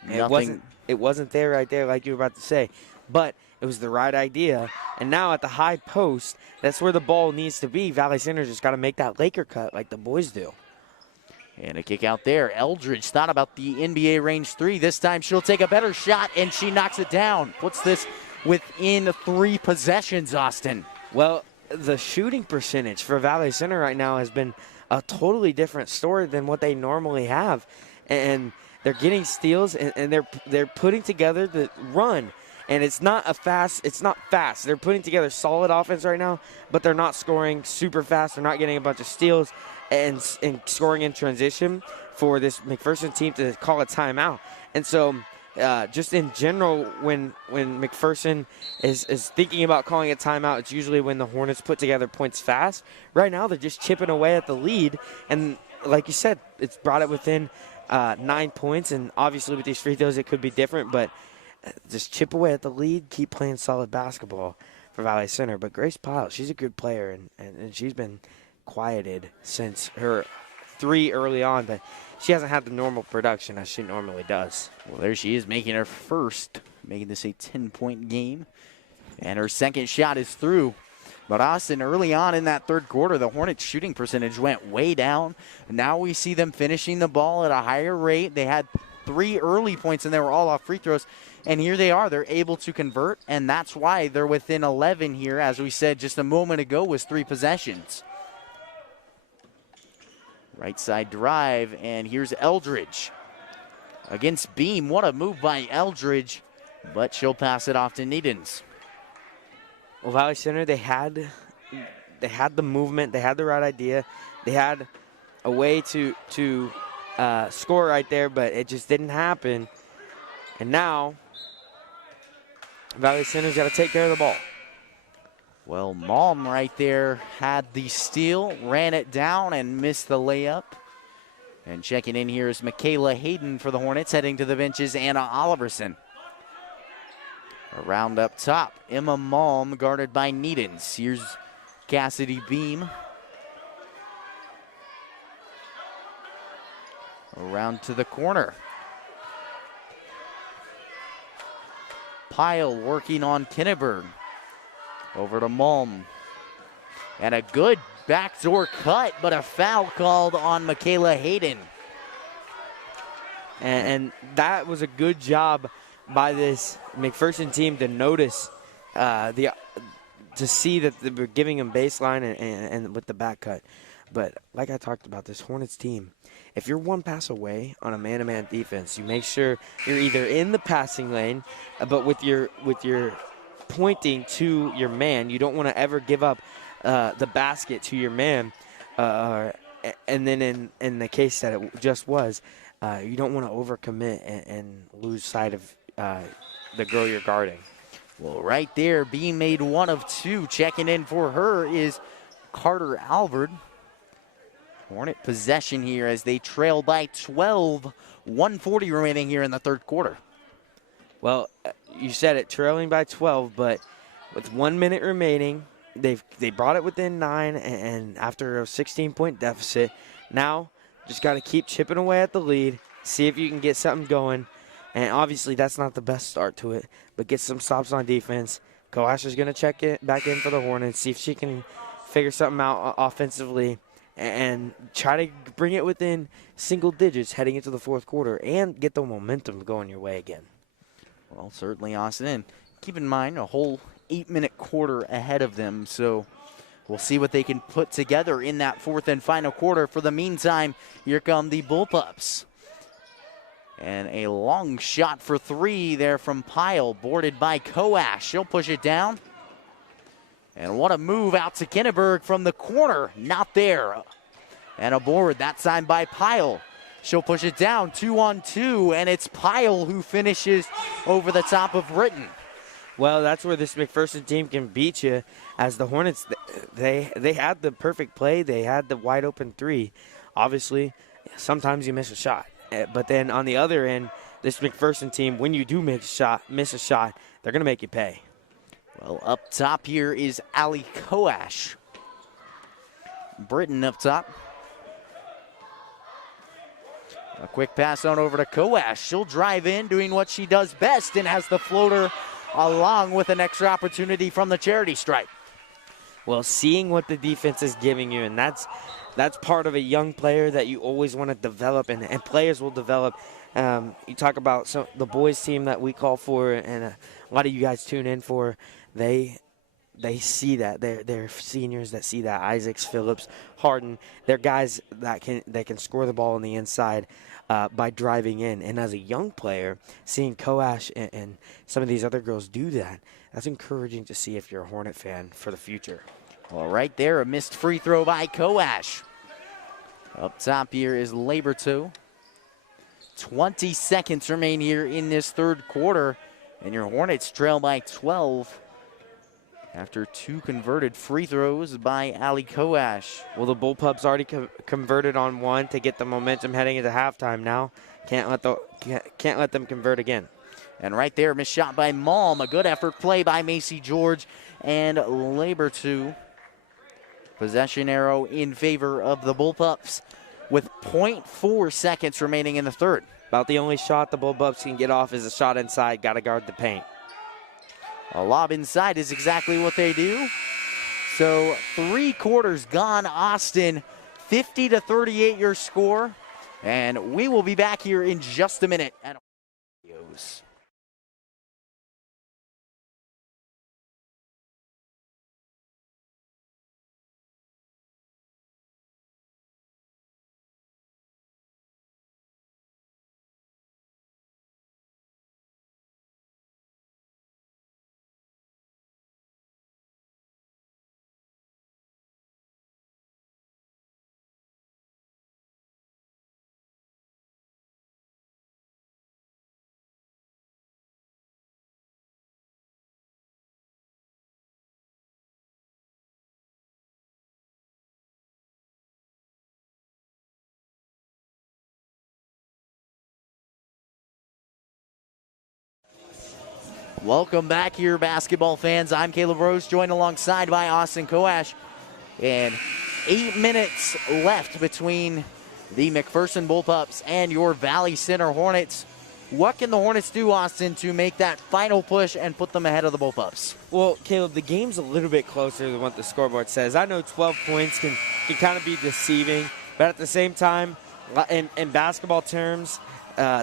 It wasn't there right there like you were about to say, but it was the right idea. And now at the high post, that's where the ball needs to be. Valley Center just got to make that Laker cut like the boys do. And a kick out there. Eldridge thought about the NBA range three. This time she'll take a better shot, and she knocks it down. Puts this within 3 possessions, Austin. Well, the shooting percentage for Valley Center right now has been a totally different story than what they normally have. And they're getting steals, and they're putting together the run. And it's not fast. They're putting together solid offense right now, but they're not scoring super fast. They're not getting a bunch of steals and scoring in transition for this McPherson team to call a timeout. And so just in general, when McPherson is thinking about calling a timeout, it's usually when the Hornets put together points fast. Right now, they're just chipping away at the lead. And like you said, it's brought it within 9 points. And obviously with these free throws, it could be different, but just chip away at the lead, keep playing solid basketball for Valley Center. But Grace Pyle, she's a good player, and she's been quieted since her 3 early on, but she hasn't had the normal production as she normally does. Well, there she is making her first, making this a 10-point game. And her second shot is through. But Austin, early on in that third quarter, the Hornets' shooting percentage went way down. Now we see them finishing the ball at a higher rate. They had 3 early points, and they were all off free throws. And here they are. They're able to convert, and that's why they're within 11 here, as we said just a moment ago, was 3 possessions. Right side drive, and here's Eldridge against Beam. What a move by Eldridge, but she'll pass it off to Needens. Well, Valley Center, they had the movement, they had the right idea, they had a way to score right there, but it just didn't happen. And now Valley Center's got to take care of the ball. Well, Malm right there had the steal, ran it down, and missed the layup. And checking in here is Michaela Hayden for the Hornets. Heading to the benches, Anna Oliverson. Around up top, Emma Malm guarded by Needens. Here's Cassidy Beam. Around to the corner. Pyle working on Kinneberg. Over to Malm. And a good backdoor cut, but a foul called on Michaela Hayden. And that was a good job by this McPherson team to notice, to see that they were giving them baseline and with the back cut. But like I talked about, this Hornets team, if you're one pass away on a man-to-man defense, you make sure you're either in the passing lane, but with your pointing to your man. You don't want to ever give up the basket to your man. And then in the case that it just was, you don't want to overcommit and lose sight of the girl you're guarding. Well, right there, being made 1 of 2. Checking in for her is Carter Alvord. Hornet possession here as they trail by 12. 1:40 remaining here in the third quarter. Well, you said it, trailing by 12, but with 1 minute remaining, they brought it within 9, and after a 16-point deficit, now just got to keep chipping away at the lead, see if you can get something going. And obviously that's not the best start to it, but get some stops on defense. Coasher's going to check it back in for the Hornets, see if she can figure something out offensively and try to bring it within single digits heading into the fourth quarter and get the momentum going your way again. Well, certainly, Austin. And keep in mind, a whole 8-minute quarter ahead of them. So we'll see what they can put together in that fourth and final quarter. For the meantime, here come the Bullpups. And a long shot for three there from Pyle, boarded by Coash. She'll push it down. And what a move out to Kinneberg from the corner. Not there. And a board, that time by Pyle. She'll push it down, 2-on-2, and it's Pyle who finishes over the top of Britton. Well, that's where this McPherson team can beat you, as the Hornets, they had the perfect play. They had the wide open three. Obviously, sometimes you miss a shot. But then on the other end, this McPherson team, when you do miss a shot, they're going to make you pay. Well, up top here is Ali Coash. Britton up top. A quick pass on over to Coash. She'll drive in, doing what she does best, and has the floater along with an extra opportunity from the charity stripe. Well, seeing what the defense is giving you, and that's part of a young player that you always want to develop, and players will develop. You talk about the boys team that we call for, and a lot of you guys tune in for. They see that. They're seniors that see that. Isaacs, Phillips, Harden. They're guys that can score the ball on the inside by driving in. And as a young player, seeing Coash and some of these other girls do that, that's encouraging to see if you're a Hornet fan for the future. Well, right there, a missed free throw by Coash. Up top here is Laberto. 20 seconds remain here in this third quarter, and your Hornets trail by 12 after two converted free throws by Ali Coash. Well, the Bullpups already converted on one to get the momentum heading into halftime now. Can't let them convert again. And right there, missed shot by Malm. A good effort play by Macy George and Laberto. Possession arrow in favor of the Bullpups with 0.4 seconds remaining in the third. About the only shot the Bullpups can get off is a shot inside. Got to guard the paint. A lob inside is exactly what they do. So 3 quarters gone. Austin, 50-38 your score. And we will be back here in just a minute. Welcome back here, basketball fans. I'm Caleb Rose, joined alongside by Austin Coash. And 8 minutes left between the McPherson Bullpups and your Valley Center Hornets. What can the Hornets do, Austin, to make that final push and put them ahead of the Bullpups? Well, Caleb, the game's a little bit closer than what the scoreboard says. I know 12 points can kind of be deceiving, but at the same time, in basketball terms,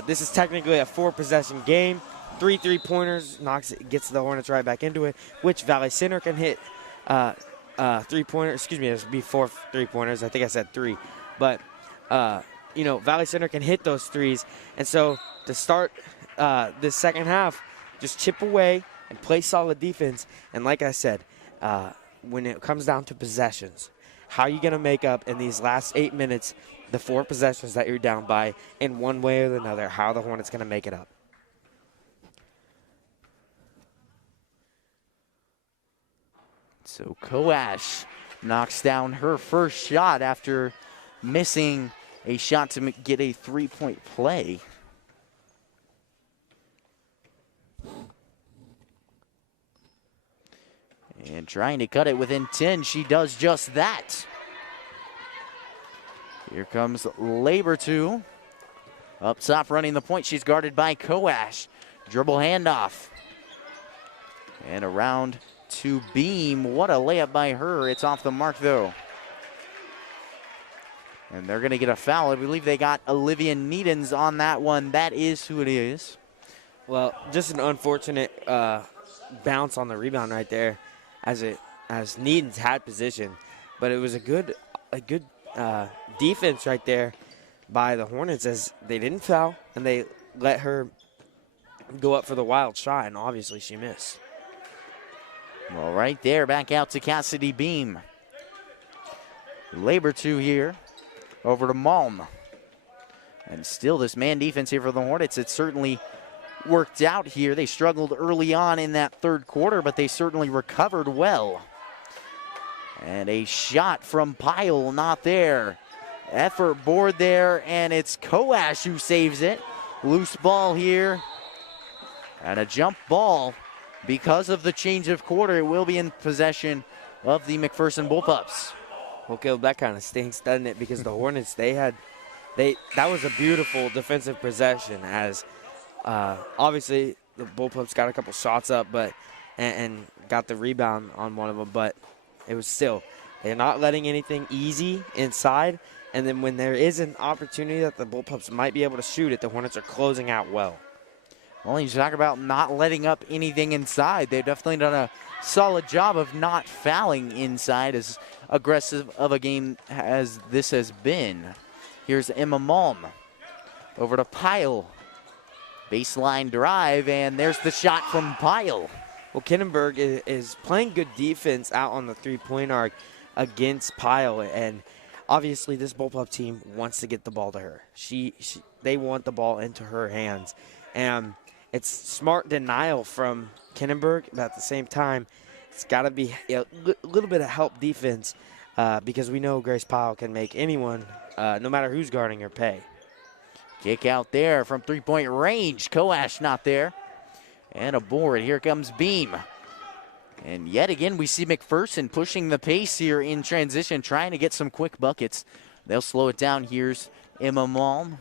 this is technically a 4-possession game. 3 3-pointers gets the Hornets right back into it, which Valley Center can hit 3-pointers. Excuse me, it'd be 4 3-pointers. I think I said 3. But, Valley Center can hit those threes. And so to start this second half, just chip away and play solid defense. And like I said, when it comes down to possessions, how are you going to make up in these last 8 minutes the 4 possessions that you're down by in one way or another? How are the Hornets going to make it up? So Coash knocks down her first shot after missing a shot to get a 3-point play. And trying to cut it within 10, she does just that. Here comes Laberto. Up top running the point, she's guarded by Coash. Dribble handoff. And around to Beam. What a layup by her. It's off the mark, though. And they're going to get a foul. I believe they got Olivia Needens on that one. That is who it is. Well, just an unfortunate bounce on the rebound right there, as Needens had position, but it was a good defense right there by the Hornets, as they didn't foul and they let her go up for the wild shot, and obviously she missed. Well, right there, back out to Cassidy Beam. Labor 2 here, over to Malm. And still this man defense here for the Hornets. It certainly worked out here. They struggled early on in that third quarter, but they certainly recovered well. And a shot from Pyle, not there. Effort board there, and it's Koash who saves it. Loose ball here. And a jump ball. Because of the change of quarter, it will be in possession of the McPherson Bullpups. Okay, well, that kind of stinks, doesn't it? Because the Hornets, that was a beautiful defensive possession, as obviously the Bullpups got a couple shots up, but and got the rebound on one of them, but it was still, they're not letting anything easy inside, and then when there is an opportunity that the Bullpups might be able to shoot it, the Hornets are closing out well. Well, you talk about not letting up anything inside. They've definitely done a solid job of not fouling inside, as aggressive of a game as this has been. Here's Emma Malm over to Pyle. Baseline drive, and there's the shot from Pyle. Well, Kinnenberg is playing good defense out on the three-point arc against Pyle, and obviously this Bullpup team wants to get the ball to her. They want the ball into her hands, and it's smart denial from Kinnenberg, but at the same time, it's got to be a little bit of help defense, because we know Grace Pyle can make anyone, no matter who's guarding her, pay. Kick out there from three-point range. Koash not there. And a board. Here comes Beam. And yet again, we see McPherson pushing the pace here in transition, trying to get some quick buckets. They'll slow it down. Here's Emma Malm.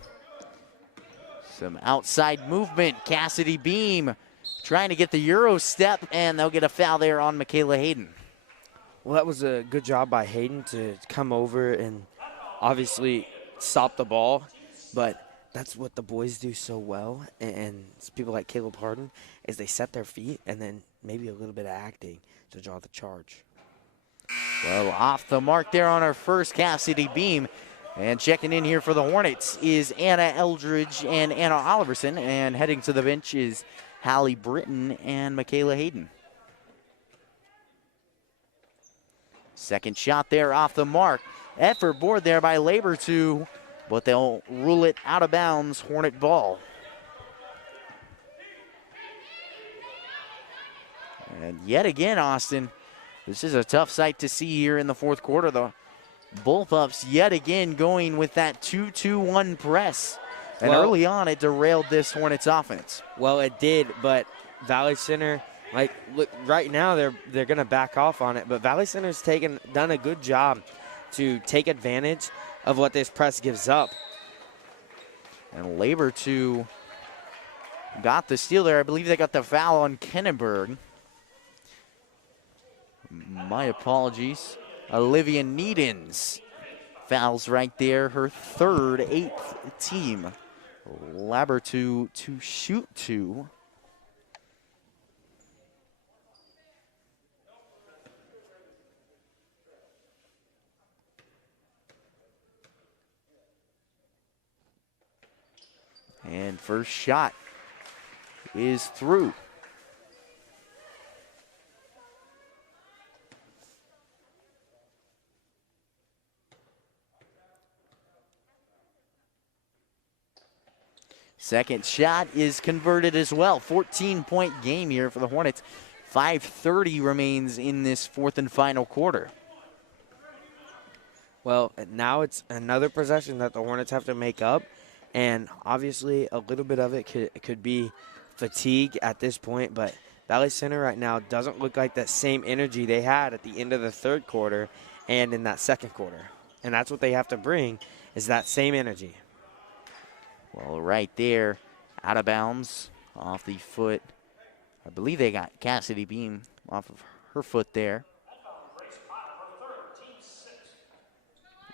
Some outside movement. Cassidy Beam trying to get the Euro step, and they'll get a foul there on Michaela Hayden. Well, that was a good job by Hayden to come over and obviously stop the ball, but that's what the boys do so well, and people like Caleb Harden, is they set their feet and then maybe a little bit of acting to draw the charge. Well, off the mark there on our first, Cassidy Beam. And checking in here for the Hornets is Anna Eldridge and Anna Oliverson, and heading to the bench is Hallie Britton and Michaela Hayden. Second shot there off the mark. Effort board there by Labor 2, but they'll rule it out of bounds. Hornet ball. And yet again, Austin, this is a tough sight to see here in the fourth quarter. The Bullpups yet again going with that 2-2-1 press. And early on, it derailed this Hornets offense. Well, it did, but Valley Center, look, right now they're going to back off on it, but Valley Center's done a good job to take advantage of what this press gives up. And Labor 2 got the steal there. I believe they got the foul on Kinnenberg. My apologies. Olivia Needens fouls right there, her third, 8th team. Labor 2 to shoot 2. And first shot is through. Second shot is converted as well. 14-point game here for the Hornets. 5:30 remains in this fourth and final quarter. Well, now it's another possession that the Hornets have to make up. And obviously, a little bit of it could be fatigue at this point. But Valley Center right now doesn't look like that same energy they had at the end of the third quarter and in that second quarter. And that's what they have to bring, is that same energy. Well, right there, out of bounds, off the foot. I believe they got Cassidy Beam off of her foot there.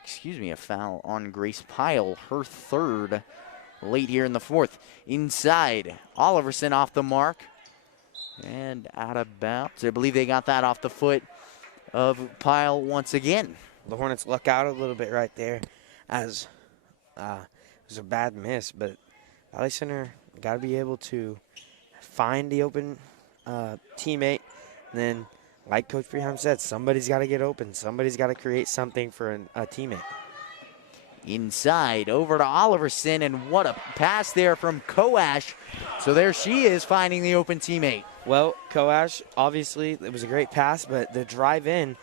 Excuse me, a foul on Grace Pyle, her third late here in the fourth. Inside, Oliverson off the mark. And out of bounds. I believe they got that off the foot of Pyle once again. The Hornets luck out a little bit right there, as it was a bad miss, but Valley Center got to be able to find the open teammate. And then, like Coach Freeheim said, somebody's got to get open. Somebody's got to create something for a teammate. Inside, over to Oliverson, and what a pass there from Koash. So there she is, finding the open teammate. Well, Koash, obviously, it was a great pass, but the drive in,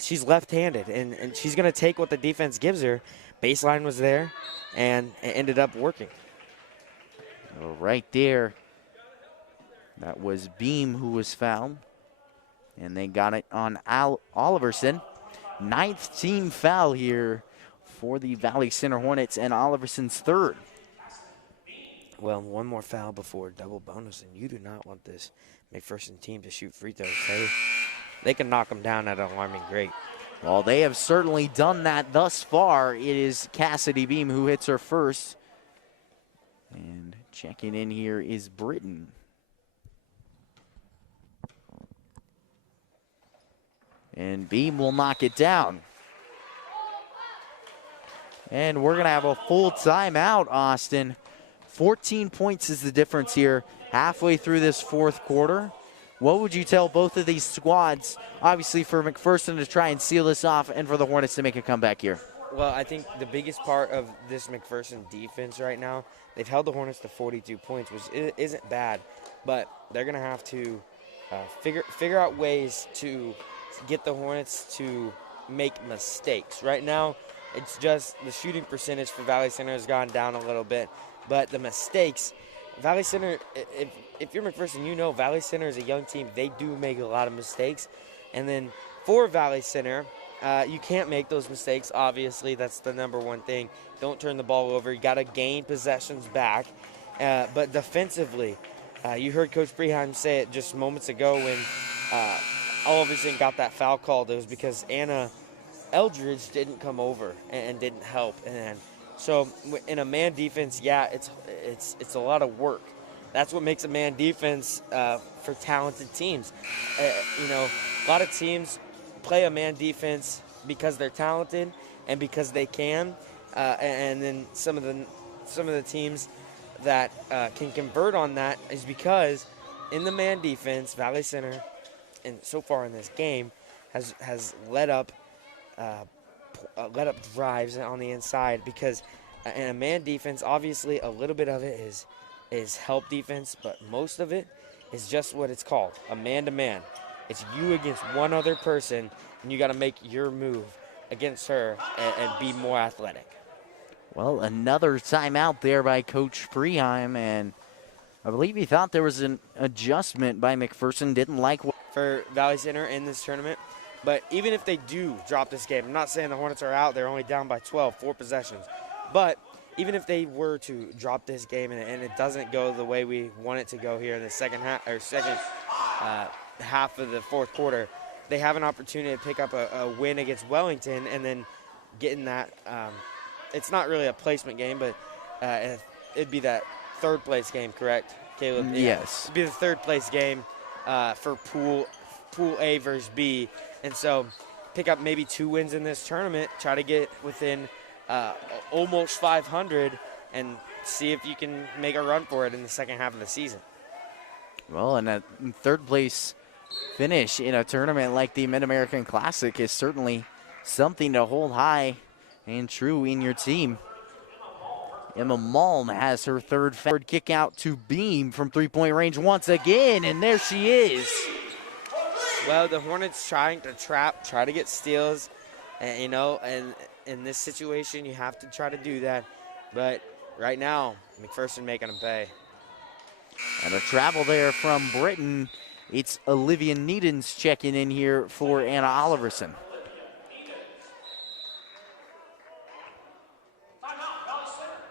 she's left-handed, and she's going to take what the defense gives her. Baseline was there, and it ended up working. Well, right there, that was Beam who was fouled, and they got it on Oliverson. 9th team foul here for the Valley Center Hornets, and Oliverson's 3rd. Well, one more foul before double bonus, and you do not want this McPherson team to shoot free throws. They can knock them down at an alarming rate. Well, they have certainly done that thus far. It is Cassidy Beam who hits her first. And checking in here is Britton. And Beam will knock it down. And we're going to have a full timeout, Austin. 14 points is the difference here halfway through this 4th quarter. What would you tell both of these squads, obviously for McPherson to try and seal this off and for the Hornets to make a comeback here? Well, I think the biggest part of this McPherson defense right now, they've held the Hornets to 42 points, which isn't bad, but they're going to have to figure out ways to get the Hornets to make mistakes. Right now, it's just the shooting percentage for Valley Center has gone down a little bit, but the mistakes, Valley Center, if you're McPherson, you know Valley Center is a young team. They do make a lot of mistakes. And then for Valley Center, you can't make those mistakes, obviously. That's the number one thing. Don't turn the ball over. You got to gain possessions back. But defensively, you heard Coach Freeheim say it just moments ago when Oliverson got that foul called. It was because Anna Eldridge didn't come over and didn't help. And so in a man defense, yeah, it's a lot of work. That's what makes a man defense for talented teams. A lot of teams play a man defense because they're talented and because they can, and then some of the teams that can convert on that is because in the man defense, Valley Center, and so far in this game, has led up drives on the inside because in a man defense, obviously a little bit of it is help defense, but most of it is just what it's called, a man-to-man. It's you against one other person, and you got to make your move against her and be more athletic. Well, another timeout there by Coach Freeheim, and I believe he thought there was an adjustment by McPherson. Didn't like what for Valley Center in this tournament. But even if they do drop this game, I'm not saying the Hornets are out. They're only down by 12, 4 possessions. But even if they were to drop this game and it doesn't go the way we want it to go here in the second half of the 4th quarter, they have an opportunity to pick up a win against Wellington and then get in that. It's not really a placement game, but it'd be that 3rd place game, correct, Caleb? Yes. It'd be the 3rd place game for Pool A versus B. And so pick up maybe 2 wins in this tournament, try to get within almost 500 and see if you can make a run for it in the second half of the season. Well, and a 3rd place finish in a tournament like the Mid-American Classic is certainly something to hold high and true in your team. Emma Malm has her 3rd forward kick out to Beam from 3-point range once again, and there she is. Well, the Hornets trying to try to get steals, and in this situation you have to try to do that. But right now, McPherson making them pay. And a travel there from Britton. It's Olivia Needens checking in here for Anna Oliverson.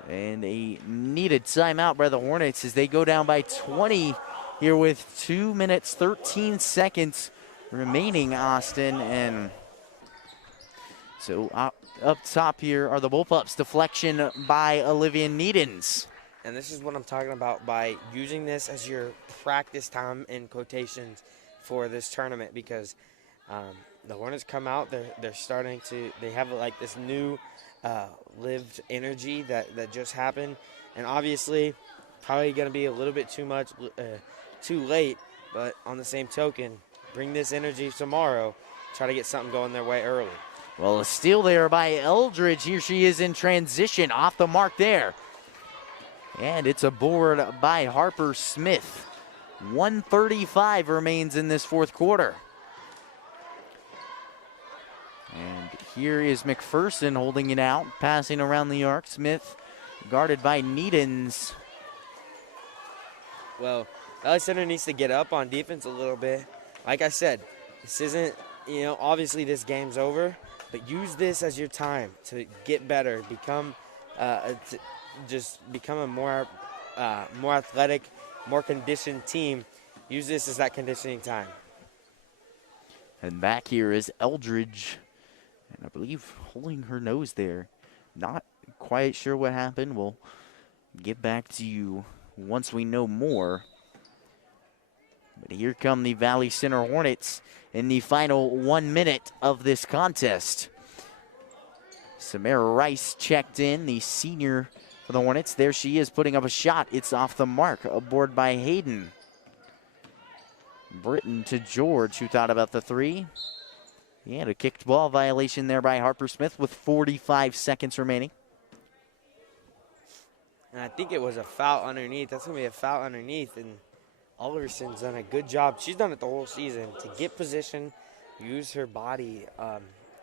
And a needed timeout by the Hornets as they go down by 20 here with 2 minutes, 13 seconds remaining, Austin. And so up top here are the Bullpups. Deflection by Olivia Needens. And this is what I'm talking about by using this as your practice time in quotations for this tournament, because the Hornets come out, they're starting to, they have like this new lived energy that just happened. And obviously, probably going to be a little bit too late, but on the same token, bring this energy tomorrow, try to get something going their way early. Well, a steal there by Eldridge. Here she is in transition, off the mark there. And it's a board by Harper Smith. 1:35 remains in this fourth quarter. And here is McPherson holding it out, passing around the arc. Smith guarded by Needens. Well, Valley Center needs to get up on defense a little bit. Like I said, this isn't, obviously this game's over, but use this as your time to get better, become a more athletic, more conditioned team. Use this as that conditioning time. And back here is Eldridge, and I believe holding her nose there. Not quite sure what happened. We'll get back to you once we know more. But here come the Valley Center Hornets in the final 1 minute of this contest. Samara Rice checked in, the senior for the Hornets. There she is putting up a shot. It's off the mark. A board by Hayden. Britton to George, who thought about the three. He had a kicked ball violation there by Harper Smith with 45 seconds remaining. And I think it was a foul underneath. That's going to be a foul underneath. And Oliverson's done a good job. She's done it the whole season to get position, use her body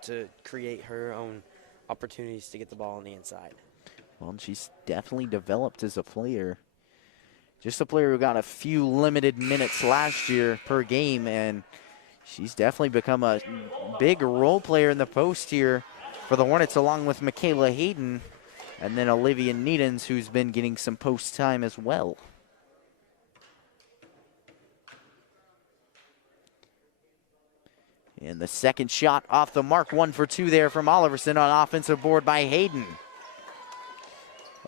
to create her own opportunities to get the ball on the inside. Well, she's definitely developed as a player. Just a player who got a few limited minutes last year per game, and she's definitely become a big role player in the post here for the Hornets, along with Michaela Hayden and then Olivia Needens, who's been getting some post time as well. And the second shot off the mark, 1 for 2 there from Oliverson on offensive board by Hayden.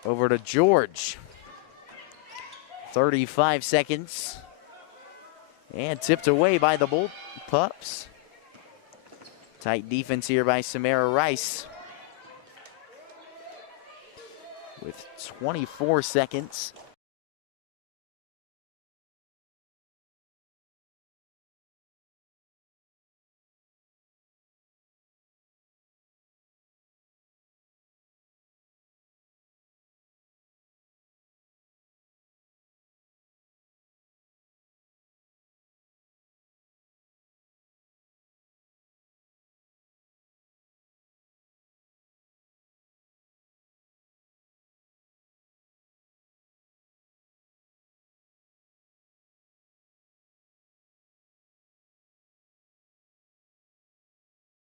Over to George. 35 seconds. And tipped away by the Bull Pups. Tight defense here by Samara Rice. With 24 seconds